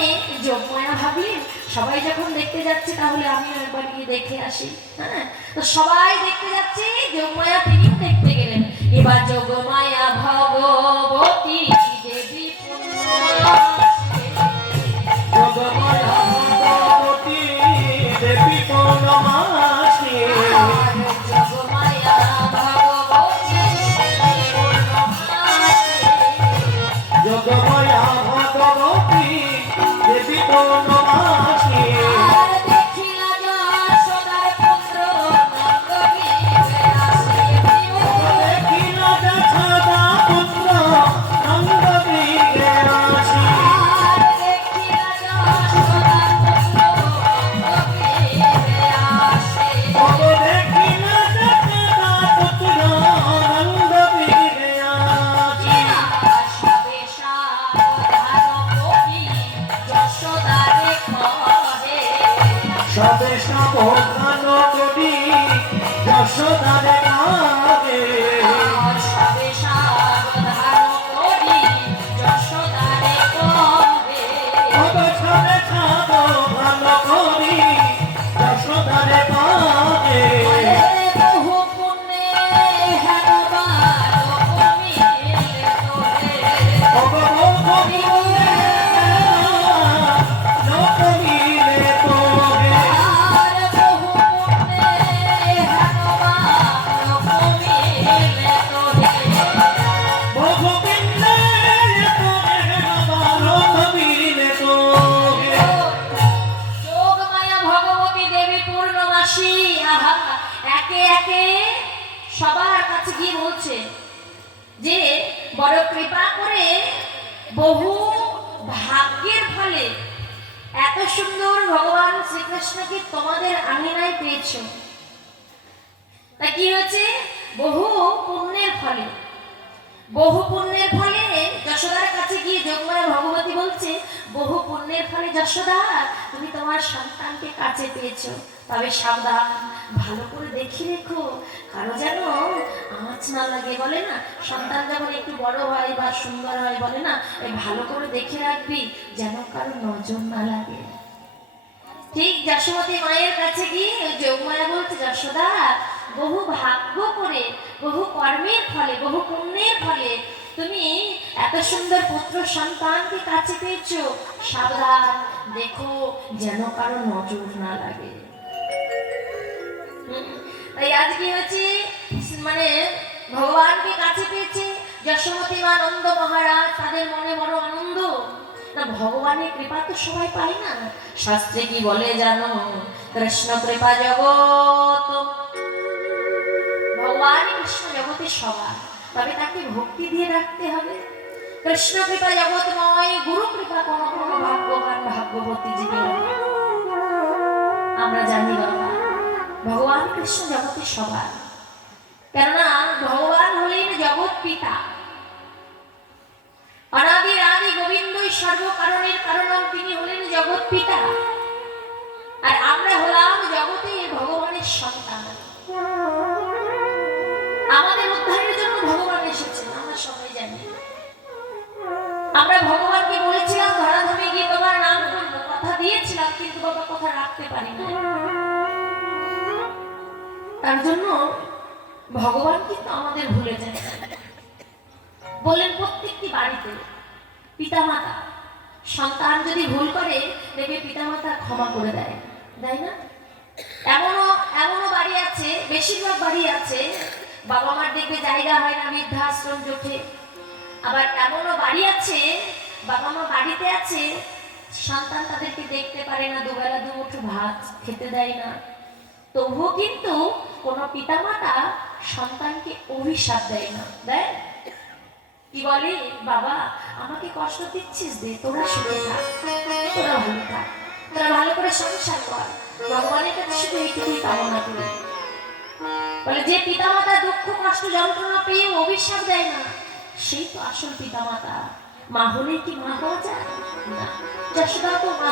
যোগমায়া ভাবলেন, সবাই যখন দেখতে যাচ্ছে তাহলে আমিও একবার গিয়ে দেখে আসি। হ্যাঁ, তো সবাই দেখতে যাচ্ছে, যোগমায়া তিনিও দেখতে গেলেন। এবার যোগমায়া ভগবতী দেবী যোগমায়া ভগবতী দেবী পূর্ণমাসী, যোগমায়া ভগবতী দেবী পূর্ণমাসী। যোগমায়া ভগবতী দেবী পূর্ণমাসী। আর দেখিলা যশোদার পুত্র নন্দকে আসে। দেখিল যশোদা পুত্র নন্দকে আসি, আর দেখিলা যশোদার পুত্র নন্দকে আসে। ওগো দেখিল যশোদা পুত্র নন্দকে আসি। সবে সাবধান কবি যশোদারে কহে। সবে সাবধান করি যশোদারে কাহে, সবে সাবধান কবি যশোদারে কহে। ওগো সবে সাবধান করি যশোদারে কাহে। বহু পুণ্যে হেনবার কমিলে তোরে। ওগো কবিলে নকমিলে তোরে, আর বহু পুণ্যে হেনবার কমিলে তোরে। বহুবিন্দে তোরে বারো কবিলে তোরে। যোগমায়া ভগবতী দেবী পূর্ণমাসী। আহা, একে একে সবার কাছে গিয়ে বলছে যে বড় কৃপা করে বহু ভাগ্যের ফলে এত সুন্দর ভগবান শ্রীকৃষ্ণকে তোমাদের আঙিনায় পেয়েছো। তা কি হয়েছে, বহু পুণ্যের ফলে, বহু পুণ্যের ফলে যশোদার কাছে গিয়ে যোগমায়া ভগবতী বলছে, বহু পুণ্যের ফলে যশোদা তুমি তোমার সন্তানকে কাছে পেয়েছো, তবে সাবধান, ভালো করে দেখে রেখো, কারো যেন আঁচ না লাগে। বলে না, সন্তান যখন একটু বড় হয় বা সুন্দর হয়, বলে না এই ভালো করে দেখে রাখবি যেন কারো নজর না লাগে। ঠিক যশোমতী মায়ের কাছে গিয়ে যোগমায়া বলছে, যশোদা বহু ভাগ্য করে, বহু কর্মের ফলে, বহু পুণ্যের ফলে তুমি এত সুন্দর পুত্র সন্তানকে কাছে পেয়েছো, সাবধান দেখো যেন কারো নজর না লাগে। তাই আজ কি হচ্ছে, মানে ভগবানকে কাছে পেয়েছে যশোমতী মা নন্দ মহারাজ, তাদের মনে বড় আনন্দ। না, ভগবানের কৃপা তো সবাই পায় না। শাস্ত্রে কি বলে জানো, কৃষ্ণ কৃপা জগৎ। ভগবান কৃষ্ণ জগতে সবার, তবে তাকে ভক্তি দিয়ে রাখতে হবে। কৃষ্ণ কৃপা জগৎময়, গুরু কৃপা কোন কোন ভাগ্যবান ভাগ্যবতী জীবের। আমরা জানি বাবা, ভগবান কৃষ্ণ জগতে সবার, কেননা ভগবান হলেন জগৎ পিতা। অনাদির আদি গোবিন্দই সর্বকারণের কারণ, তিনি হলেন জগৎ পিতা। আর আমরা হলাম জগতে ভগবানের সন্তান। আমাদের উদ্ধারের জন্য ভগবান এসেছেন, আমরা সবাই জানি। আমরা ভগবানকে বলেছিলাম ধরাধামে গিয়ে তোমার নাম করবো, কথা দিয়েছিলাম, কিন্তু বাবা কথা রাখতে পারি না। তার জন্য ভগবান কিন্তু আমাদের ভুলে যায়। বলেন প্রত্যেকটি বাড়িতে পিতামাতা সন্তান যদি ভুল করে, দেখবে পিতামাতা ক্ষমা করে দেয়, তাই না? এমনও বাড়ি আছে, বেশিরভাগ বাড়ি আছে, বাবা মার দেখবে জায়গা হয় না, বৃদ্ধাশ্রম জোটে, আবার এমনও বাড়ি আছে, বাবা মা বাড়িতে আছে, সন্তান তাদেরকে দেখতে পারে না, দুবেলা দুমুঠো ভাত খেতে দেয় না, তবুও কিন্তু কোনো পিতামাতা সন্তানকে অভিশাপ দেয় না, দেয়? কি বলে, বাবা আমাকে কষ্ট দিচ্ছিস, দে, তোরা সুখে থাক, তোরা ভালো থাক, তোরা ভালো করে সংসার কর। ভগবানের কাছে শুধু এইটুকুই কামনা করি। বলে যে পিতামাতা দুঃখ কষ্ট যন্ত্রণা পেয়ে অভিশাপ দেয় না, সেই তো আসল পিতামাতা। মা হলে কি মা হওয়া যায় না? যশোদা তো মা,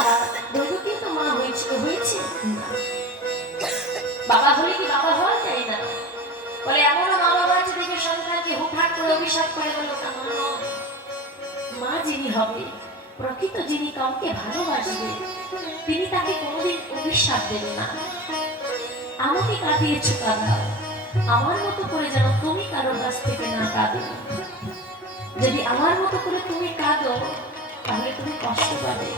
দৈবকী তো মা হয়েছিল, হয়েছে না। বাবা হলে কি বাবা হওয়া যায় না? বলে এমনও মা বাবা আছে দেখে সন্তানকে হুটহাট করে অভিশাপ করে বলল, মা যিনি হবে, প্রকৃত যিনি কাউকে ভালোবাসবে, তিনি তাকে কোনোদিন অভিশাপ দেবেন না। আমাকে কাঁদিয়েছ কাঁদাও, আমার মতো করে যেন তুমি কারোর কাছ থেকে না কাঁদো। যদি আমার মতো করে তুমি কাঁদো তাহলে তুমি কষ্ট পাবে।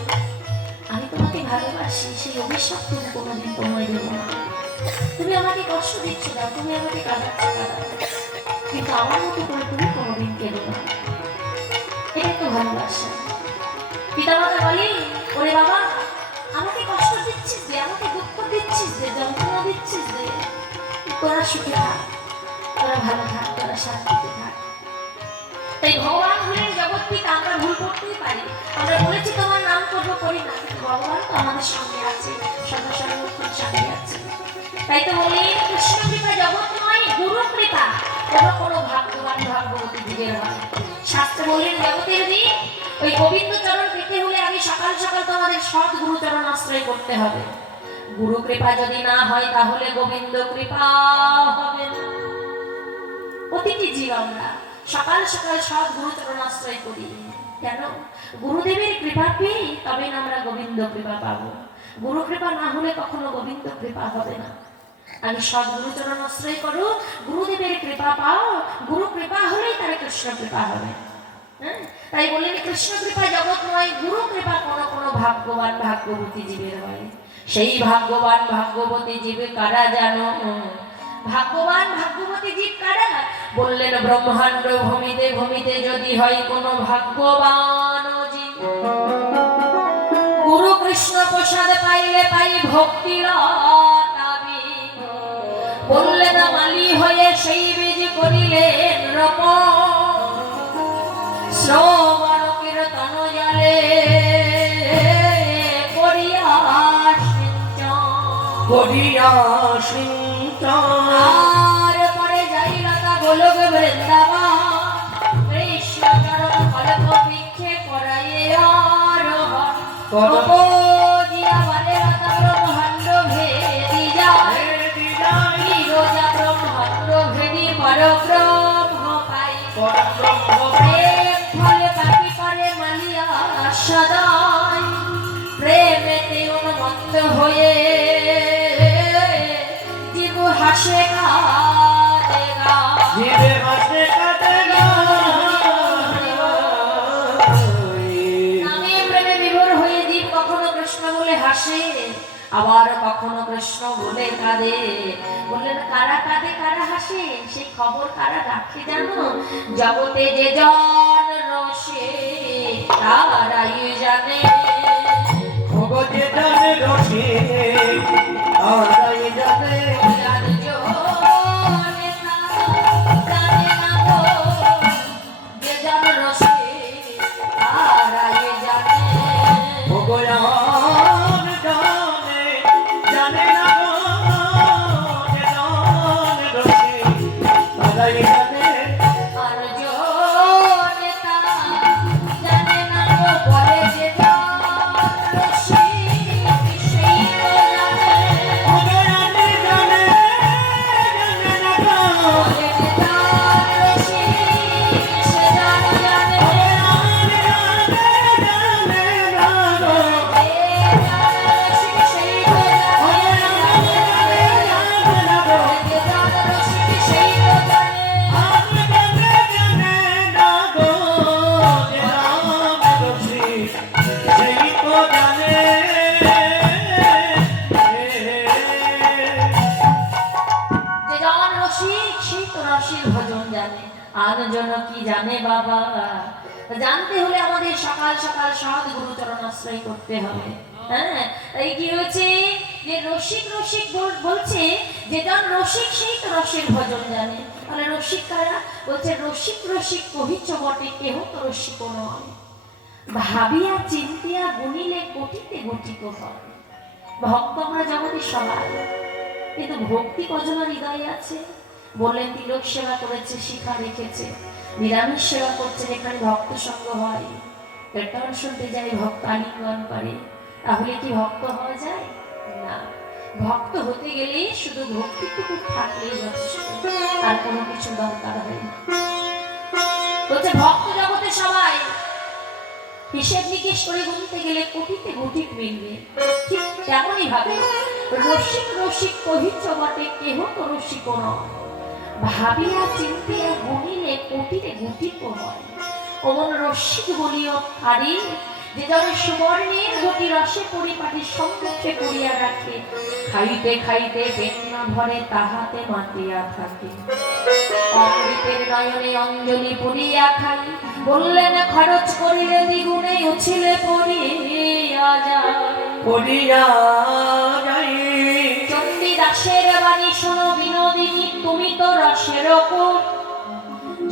আমি তোমাকে ভালোবাসি, সেই অভিশাপ তুমি কোনোদিন তোমায় দেবো না। তুমি আমাকে কষ্ট দিচ্ছ না, তুমি আমাকে কাঁদাচ্ছ কাঁদাও, কিন্তু আমার মতো করে তুমি কোনোদিন কেঁদো না। এটা তো ভালোবাসা। পিতামাতা বলে, ওরে বাবা আমাকে কষ্ট দিচ্ছিস যে, আমাকে দুঃখ দিচ্ছিস যে, যন্ত্রণা দিচ্ছিস যে, তোরা সুখে থাক, তোরা ভালো থাক, তোরা শান্তিতে থাক। তাই ভগবান হলেন জগৎ পিতা। আমরা ভুল করতেই পারি, আমরা বলেছি তোমার নাম করবো, করি না, কিন্তু ভগবান তো আমাদের সঙ্গে আছে, সদা সর্বক্ষণ সঙ্গে আছে। তাই তো বলে কৃষ্ণ কৃপা জগৎময়, গুরু কৃপা কোনো ভাগ্যবান ভাগ্যবতী যুগের হয়। শাস্ত্রে বললেন জগতের দিন ওই গোবিন্দ চরণ পেতে হলে আগে সকাল সকাল তোমাদের সৎ গুরু চরণ আশ্রয় করতে হবে। গুরু কৃপা যদি না হয় তাহলে গোবিন্দ কৃপা হবে না। প্রতিটি জীব আমরা সকাল সকাল সৎ গুরু চরণ আশ্রয় করি কেন? গুরুদেবের কৃপা পেয়ে তবে না আমরা গোবিন্দ কৃপা পাবো। গুরু কৃপা না হলে কখনো গোবিন্দ কৃপা হবে না। আগে সৎ গুরু চরণ আশ্রয় করো, গুরুদেবের কৃপা পাও, গুরু কৃপা হলেই তার কৃষ্ণ কৃপা হবে। তাই বললেন কৃষ্ণ কৃপা জগৎময়, গুরু কৃপা কোনো ভাগ্যবান ভাগ্যবতী জীবের হয়। সেই ভাগ্যবান ভাগ্যবতী জীবে কারা জানো? ভাগ্যবান ভাগ্যবতী জীব কারা? বললেন ব্রহ্মাণ্ড ভূমিতে ভূমিতে যদি হয় কোনো ভাগ্যবান জীব, গুরু কৃষ্ণ প্রসাদ পাইলে পাই ভক্তি লতাবি। বললেন মালি হয়ে সেই বীজ করিলেন রোপণ, শ্রবণ কীর্তন জালে করিয়া সিঞ্চন। আর পরে যাই লতা গোলক বৃন্দাবন, কৃষ্ণ চরণ কল্প বৃক্ষে করাইয়ে আরোহণ। উপজিয়া বলে লতা ব্রহ্মাণ্ড ভেদি যায়, বিরজা ব্রহ্মাণ্ড ভেদি পরব্রহ্ম পাই। প্রেম ফলে পাখি করে মালিয়া সদাই, প্রেমেতে উন্মত্ত হয়ে জীব হাসে কাঁদে নামে প্রেমে বিভোর হয়ে জীব কখনো কৃষ্ণ বলে হাসে, আবার কখনো কৃষ্ণ বলে কাঁদে। বললেন কারা কাঁদে কারা হাসে সেই খবর কারা রাখে জানো? জগতে যে জন রসে তারাই জানে। আর জানে বাবা। জানতে হলে আমাদের সকাল সকাল সৎ গুরুচরণ আশ্রয় করতে হবে। হ্যাঁ, তাই কি হয়েছে যে রসিক রসিক বলছে যে যার রসিক সেই তো রসের ভজন জানে। তাহলে রসিক কারা? বলছে রসিক রসিক কহিছ বটে কেহ তো রসিক নয়, ভাবিয়া চিন্তিয়া গুনিলে কোটিতে গঠিত হয়। ভক্ত আমরা জগতে সবাই, কিন্তু ভক্তি কজনের হৃদয়ে আছে? বললেন তিলক সেবা করেছে, শিখা রেখেছে, নিরামিষ সেবা করছে, যেখানে ভক্ত সঙ্গ হয়, কীর্তন শুনতে যায়, ভক্ত আলিঙ্গন করে, তাহলে কি ভক্ত হওয়া যায়? না। ভক্ত হতে গেলে শুধু ভক্তিটুকু থাকলেই যথেষ্ট, আর কোনো কিছু দরকার হয় না। বলছে ভক্ত জগতে সবাই, হিসেব নিকেশ করে গুনতে গেলে কোটিতে কোটি মিলবে। ঠিক তেমনই ভাবে রসিক রসিক কহিছ বটে কেহ তো রসিক নয়, ভাবিয়া চিন্তিয়া গুনিলে কোটিতে গুটিত হয়। অমন রসিক বলিও কারি যে জনে সুবর্ণের গতি রসে পরিপাটি সম্মুখে করিয়া রাখে, খাইতে খাইতে পেট না ভরে তাহাতে মাতিয়া থাকে। অমৃতের নয়নে অঞ্জলি পড়িয়া খাই, বললেন খরচ করিলে দ্বিগুণে উছিলে পড়িয়া যায়। পড়িয়া যাই চণ্ডীদাসের বাণী শোনো বিনোদিনী, তুমি তো রসের কোট,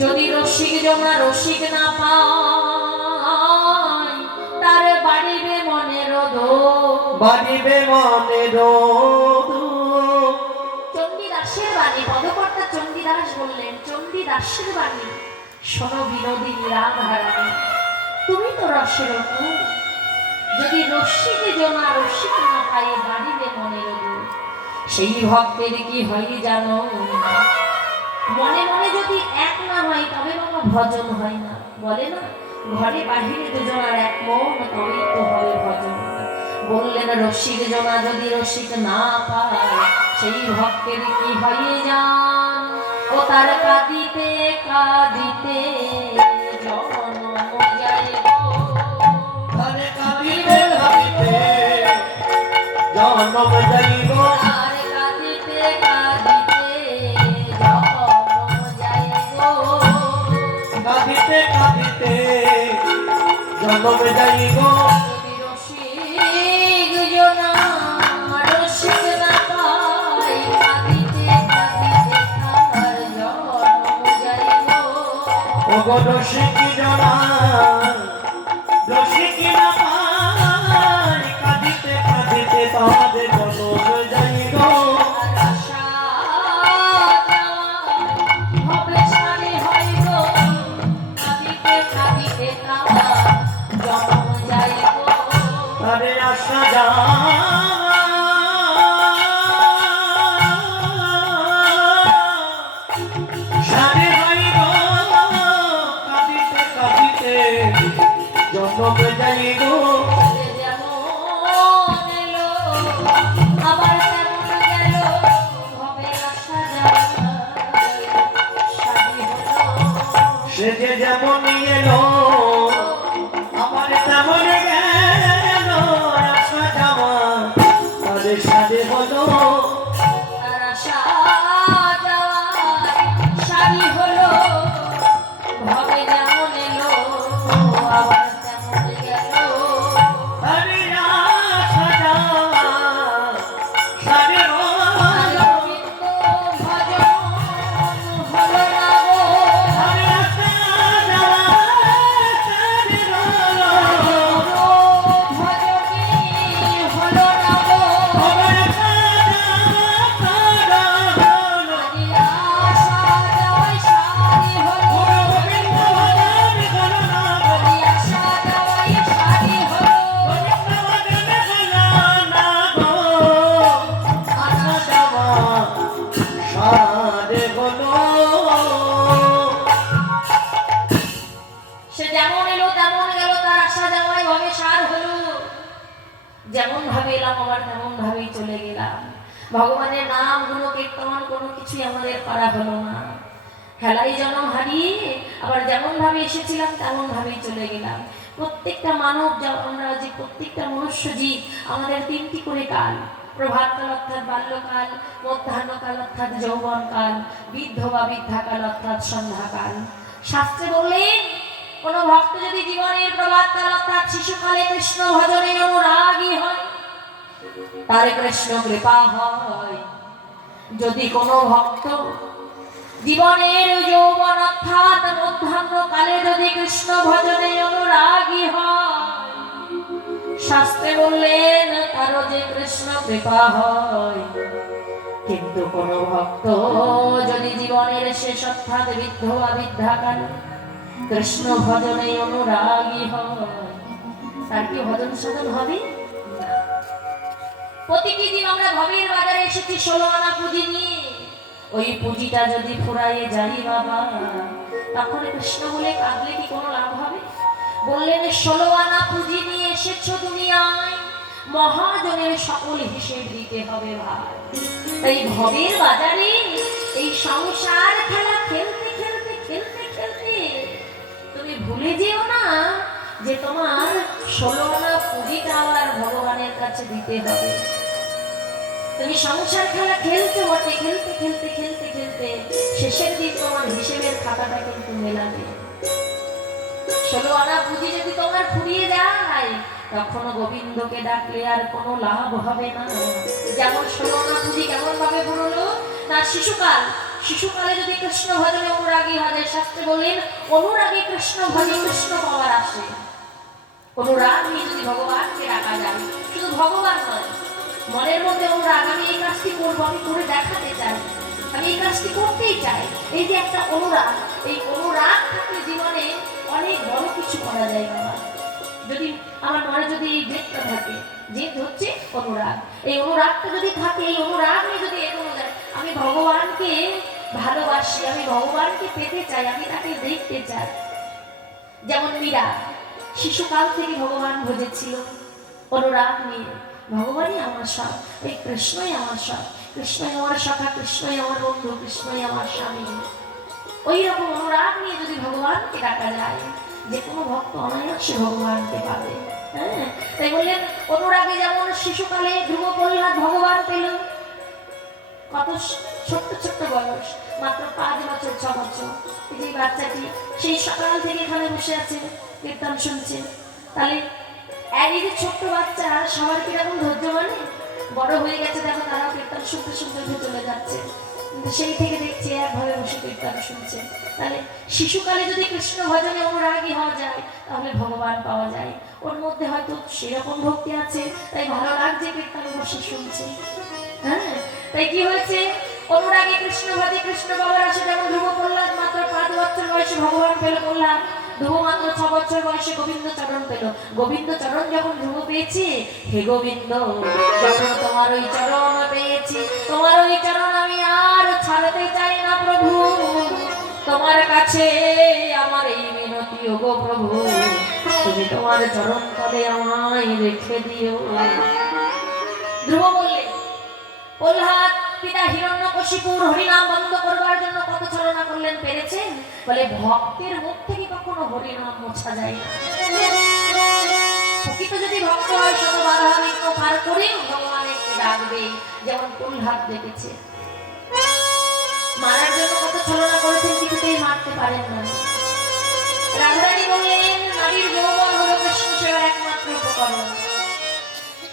যদি রসিক জমা রসিক না পায়, তার বাড়িবে মনের দোষ। বাড়িবে মনের চণ্ডীদাসের বাণী, পদকর্তা চণ্ডীদাস বললেন চণ্ডীদাসের বাণী শোনো বিনোদিনী রাধারানী, তুমি তো রসের কোট, যদি রসিক জমা রসিক না পায়, বাড়িবে মনের দোষ। সেই ভক্তের কি হয় জানো? মনে মনে যদি এক না হয় তবে বাবা ভজন হয় না। বলে না ঘরে বাহিরে দুজনার এক মন, তবেই তো হবে ভজন। বললেন রসিক জনা যদি রসিক না পায়, সেই ভক্তের কি হয় জান? ও তার কাঁদিতে কাঁদিতে জনম যায় গো। তারে কাঁদিতে কাঁদিতে জনম যাইব, আর কাঁদিতে কাঁদিতে জনম যায় গো। কাঁদিতে কাঁদিতে জনম যাইব। যদি রসিক জনা রসিক না পায়, কাঁদিতে কাঁদিতে তার জনম যায় গো। ওগো রসিক জনা রসিক না পাই, কাঁদিতে কাঁদিতে তাহাদের জনম যাইব। আর আশা যাওয়া হবে সারি হয় গো, কাঁদিতে কাঁদিতে তার জনম যায় গো। তারে আশা যা সারে হইব, কাঁদিতে কাঁদিতে জনম যাইব। যে যেমন এলো আবার তেমন গেল, হবে আশা যায় সারি হলো। সে যে যেমন এলো আমার তেমন গেল, আশা যাওয়া তাদের সাথে হলো। আর আশা যাওয়ার সারি হলো, হবে যেমন এলো আবার তেমন গেল। আরে আশা যাওয়া সারে হলো। কিন্তু ভজন হলো না গো। আরে আশা যাওয়া সারে হলো। ভজনী হলো না গো। আমার আশা যাওয়া সারে হলো। আশা যাওয়ার সারি হলো। গোবিন্দ ভজন হলো না গো। আশা যাওয়ার সারি হলো। গোবিন্দ ভজন হলো না গো। আশা যাওয়া সারে হলো। সে যেমন এলো তেমন গেল, তার আশা যাওয়াই ভাবে সার হলো। যেমন ভাবে এলাম আবার তেমন ভাবেই চলে গেলাম। ভগবানের নাম গুলো কীর্তন কোনো কিছুই আমাদের করা হলো না। হেলাই জনম হারিয়ে আবার যেমন ভাবে এসেছিলাম তেমন ভাবেই চলে গেলাম। প্রত্যেকটা মানব, আমরা যে প্রত্যেকটা মনুষ্য জীব, আমাদের তিনটি করে কাল। প্রভাতকাল অর্থাৎ বাল্যকাল, মধ্যাহ্নকাল অর্থাৎ যৌবনকাল, বৃদ্ধ বা বৃদ্ধাকাল অর্থাৎ সন্ধ্যাকাল। শাস্ত্রে বললেন কোন ভক্ত যদি জীবনের প্রবাদকাল অর্থাৎ শিশুকালে কৃষ্ণ ভজনে অনুরাগী হয় তার কৃষ্ণ কৃপা হয়। যদি কোনো ভক্ত জীবনের যৌবন অর্থাৎ মধ্যাহ্নকালে যদি কৃষ্ণ ভজনে অনুরাগী হয় শাস্ত্রে বললেন তারও যে কৃষ্ণ কৃপা হয়। কিন্তু কোন ভক্ত যদি জীবনের শেষ অর্থাৎ বৃদ্ধ বা বৃদ্ধাকালে কৃষ্ণ ভজনে অনুরাগী হয় তার কি ভজন সাধন হবে? প্রতিটি দিন আমরা ভবের বাজারে এসেছি 16 আনা পুঁজি নিয়ে, ওই পুঁজিটা যদি ফুরাইয়ে যাই বাবা তখন কৃষ্ণ বলে কাঁদলে কি কোনো লাভ হবে? বললেন 16 আনা পুঁজি নিয়ে এসেছো দুনিয়ায়, মহাজনের সকল হিসেব দিতে হবে ভাই। তাই ভবের বাজারে এই সংসার খেলা খেলতে খেলতে খেলতে খেলতে তুমি ভুলে যেও না যে তোমার 16 আনা পুঁজিটা আবার ভগবানের কাছে দিতে হবে। তুমি সংসার খেলা খেলতে বটে, খেলতে খেলতে খেলতে খেলতে শেষের দিন তোমার হিসেবের খাতাটা কিন্তু মেলাবে। 16 আনা পুঁজি যদি তোমার ফুরিয়ে যায় তখন গোবিন্দকে ডাকলে আর কোনো লাভ হবে না। যেমন 16 আনা পুঁজি কেমন ভাবে ফুরলো না, শিশুকালে যদি কৃষ্ণ ভজনে অনুরাগী হয় শাস্ত্রে বলেন অনুরাগী কৃষ্ণ ভজে কৃষ্ণ পাওয়ার আসে। অনুরাগ নিয়ে যদি ভগবানকে ডাকা যায়, শুধু ভগবান নয় মনের মধ্যে অনুরাগ, আমি এই কাজটি করবো, আমি করে দেখাতে চাই, আমি এই কাজটি করতেই চাই, এই যে একটা অনুরাগ, এই অনুরাগ থাকলে জীবনে অনেক বড় কিছু করা যায় বাবা। যদি আমার মনে যদি এই জেদটা থাকে, জেদ হচ্ছে অনুরাগ, এই অনুরাগটা যদি থাকে, এই অনুরাগ নিয়ে যদি এগোনো যায়, আমি ভগবানকে ভালোবাসি, আমি ভগবানকে পেতে চাই, আমি তাকে দেখতে চাই। যেমন মীরা শিশুকাল থেকে ভগবান ভজেছিল অনুরাগ নিয়ে, ভগবানই আমার সব, এই কৃষ্ণই আমার সব, কৃষ্ণই আমার সখা, কৃষ্ণই আমার বন্ধু, কৃষ্ণই আমার স্বামী। ওই রকম অনুরাগ নিয়ে যদি ভগবানকে ডাকা যায় যে কোনো ভক্ত অনায়াসে ভগবানকে পাবে। হ্যাঁ, তাই বললেন অনুরাগে যেমন শিশুকালে ধ্রুব প্রহ্লাদ ভগবান পেল, কত ছোট্ট ছোট্ট বয়স, মাত্র 5 বছর 6 বছর, এই যে বাচ্চাটি সেই সকাল থেকে এখানে বসে আছে কীর্তন শুনছে। তাহলে এই যে ছোট্ট বাচ্চা সবার কিরকম ধৈর্য, মানে বড় হয়ে গেছে দেখো তারাও কীর্তন শুনতে শুনতে উঠে চলে যাচ্ছে, কিন্তু সেই থেকে দেখছি একভাবে বসে কীর্তন শুনছে। তাহলে শিশুকালে যদি কৃষ্ণ ভজনে অনুরাগী হওয়া যায় তাহলে ভগবান পাওয়া যায়। ওর মধ্যে হয়তো সেরকম ভক্তি আছে তাই ভালো লাগছে কীর্তন বসে শুনছে। হ্যাঁ, তাই কি হয়েছে, অনুরাগী কৃষ্ণ ভজে কৃষ্ণ বাবার আসে। যেমন ধ্রুব প্রহ্লাদ মাত্র 5 বছর বয়সে ভগবান পেল প্রহ্লাদ, ধ্রুব মাত্র 6 বছর বয়সে গোবিন্দ চরণ পেল। গোবিন্দ চরণ যখন ধ্রুব পেয়েছে, হে গোবিন্দ যখন তোমার ওই চরণ পেয়েছি, তোমার ওই চরণ আমি আর ছাড়তে চাই না প্রভু, তোমার কাছে আমার এই মিনতি ওগো প্রভু, তুমি তোমার চরণ তলে আমায় রেখে দিও। ধ্রুব বললে প্রহ্লাদ পিতা হিরণ্যকশিপুর হরিনাম বন্ধ করবার জন্য কত ছলনা করলেন, পেরেছেন? বলে ভক্তের মুখ থেকে কখনো হরিনাম মোছা যায় না। প্রকৃত যদি ভক্ত হয় শত বাধা বিঘ্ন পার করেও ভগবানের ডাকবে। যেমন প্রহ্লাদ দেখেছে মারার জন্য কত ছলনা করেছেন, কিছুতেই মারতে পারেন না। রাধারানী বললেন নারীর যৌবন হলো কৃষ্ণ সেবার একমাত্র উপকরণ,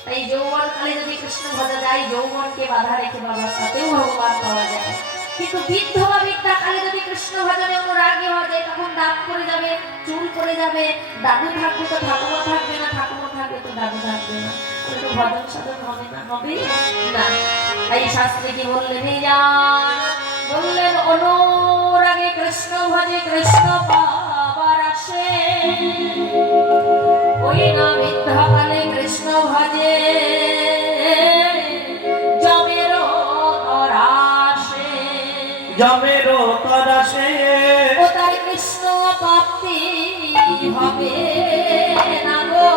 তাই যৌবন কালে যদি কৃষ্ণ ভজা যায় যৌবনকে বাধা রেখে বাবা তাতেও ভগবান পাওয়া যায়। কিন্তু বৃদ্ধ বা বৃদ্ধা কালে যদি কৃষ্ণ ভজনে অনুরাগী হওয়া যায় তখন দাঁত পড়ে যাবে, চুল পড়ে যাবে, দাদু থাকবে তো ঠাকুমা থাকবে না, ঠাকুমা থাকবে তো দাদু থাকবে না, তাহলে তো ভজন সাধন হবে না, হবে না। তাই শাস্ত্রে কি বললেন, বললেন অনুরাগে কৃষ্ণ ভজে কৃষ্ণ পাবার আসে, ওই না বৃদ্ধাকালে কৃষ্ণ ভজে জমেরও তরাসে, জমেরও তরাসে ও তার কৃষ্ণ প্রাপ্তি হবে না গো,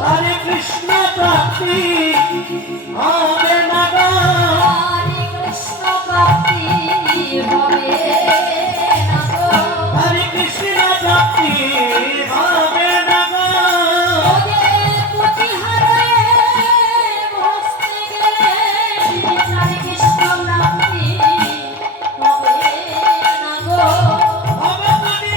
তার কৃষ্ণ প্রাপ্তি হবে না গো, তার কৃষ্ণ প্রাপ্তি হবে না গো, তার কৃষ্ণ প্রাপ্তি হবে না গো, ওদের প্রতিহারে বসতে গেলে তার কৃষ্ণ প্রাপ্তি হবে না গো, ভগবতী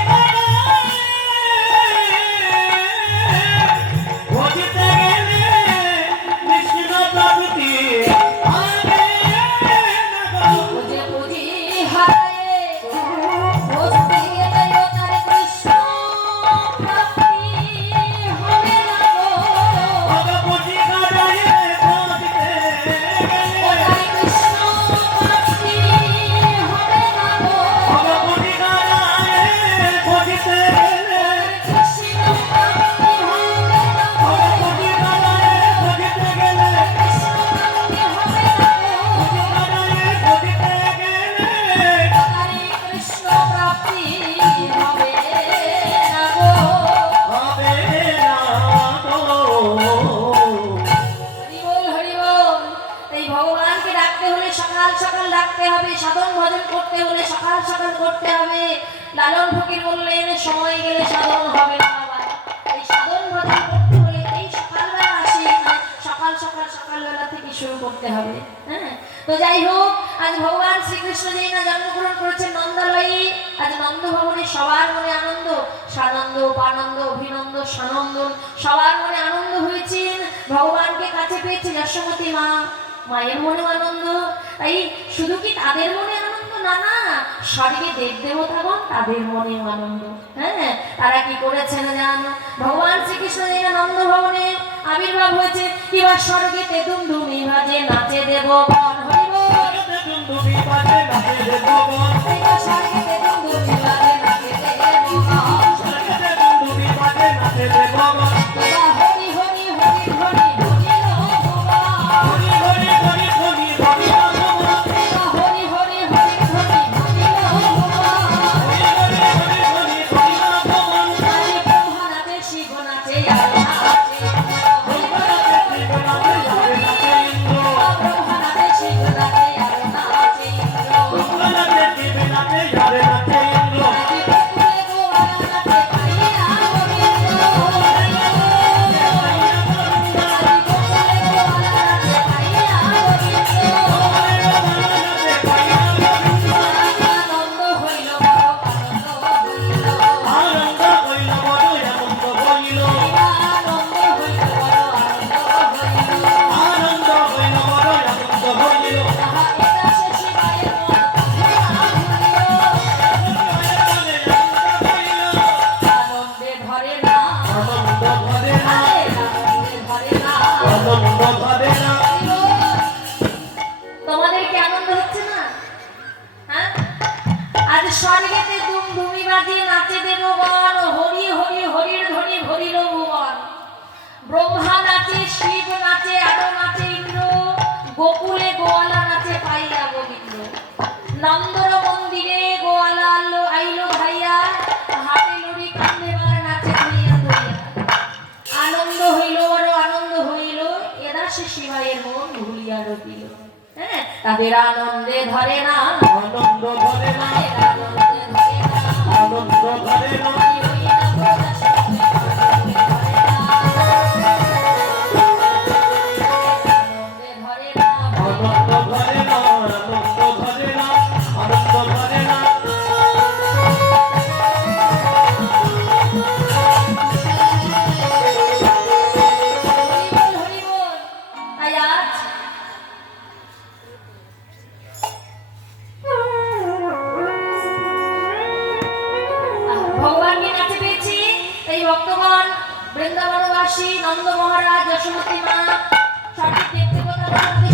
বললেন সময় গেলে সাধন হবে না বাবা, এই সাধন ভজন করতে হলে এই সকালবেলা আসি, সকালবেলা থেকে শুরু করতে হবে। হ্যাঁ, তো যাই হোক, আজ ভগবান শ্রীকৃষ্ণ যেই না জন্মগ্রহণ করেছেন নন্দালয়ে, আজ নন্দ ভবনে সবার মনে আনন্দ, সানন্দ উপানন্দ অভিনন্দ সানন্দন, সবার মনে আনন্দ হয়েছেন, ভগবানকে কাছে পেয়েছে যশোমতী মা, মায়ের মনে আনন্দ। তাই শুধু কি তাদের মনে আনন্দ না, না, স্বর্গে দেব দেবতাগণ তাদের মনে আনন্দ। হ্যাঁ, তারা কি করেছেন জানো, ভগবান শ্রীকৃষ্ণ যেই না নন্দ ভবনে আবির্ভাব হয়েছে, এবার স্বর্গেতে দুমদুমি বাজে নাচে দেবগণ, হরি বল। তুমি বাজে নাচে দেবগণ, এবার স্বর্গেতে দুমদুমি বাজে নাচে দেবগণ, তুমি বাজে নাচে দেবগণ, এবার হরি হরি হরি হরি হরিল ভগবান, হরি হরি হরি হরি হরি ভগবান, এবার হরি হরি হরি হরি হরিল ভগবান। হরি হরি হরি হরি ভগবান, আরে ব্রহ্মা নাচে, শিব নাচে, আর নাচে, হরি বল। নাচে ইন্দ্র, ব্রহ্মা নাচে, শিব নাচে, আর নাচে ইন্দ্র। নাচে দেব নাচে যারে নাচে ইন্দ্র, আরে বকুলে গোয়ালা নাচে, পাইয়া গোবিন্দ। আনন্দ হইল বড় আনন্দ হইল, আনন্দ হইল বড় আনন্দ হইল, আনন্দ হইল বড় আনন্দ হইল। আনন্দ হইল বড় আনন্দ হইল, তাহা এটা সে শিবায়ের মন আনন্দে ধরে না, আনন্দ ভরে না, আনন্দে ধরে না। আনন্দ ভরে না, তোমাদের কি আনন্দ হচ্ছে না? হ্যাঁ, আজ স্বর্গেতে দুমদুমি বাজিয়ে নাচে দেবগণ, হরি হরি হরির ধ্বনি ভরিল ভুবন। ব্রহ্মা নাচে, শিব নাচে, আরো নাচে ইন্দ্র, গোকুলে গোয়ালা নাচে, পাইয়া গোবিন্দ। নন্দর মন্দিরে গোয়ালা আইলো ভাইয়া, হাতে লড়ি কান্দে বার নাচে ধইয়া ধইয়া। আনন্দ হইল বড় আনন্দ হইল, এরা সে শিবায়ের মন ভুলিয়া রহিল। হ্যাঁ, তাদের আনন্দে ধরে না, আনন্দ ভরে না, তাদের আনন্দে ধরে না। আনন্দ ভরে না, হরি হরি নাম প্রকাশ করতে আনন্দে ধরে না। আনন্দে ধরে না, আনন্দ ভরে না, আনন্দ ভরে না, আনন্দ ভরে না, হরি বল হরি বল। তাই আজ ভগবানকে কাছে পেয়েছি, এই ভক্তগণ বৃন্দাবনবাসী নন্দ মহারাজ যশোমতী মা সঠিক দেবদেবতাদের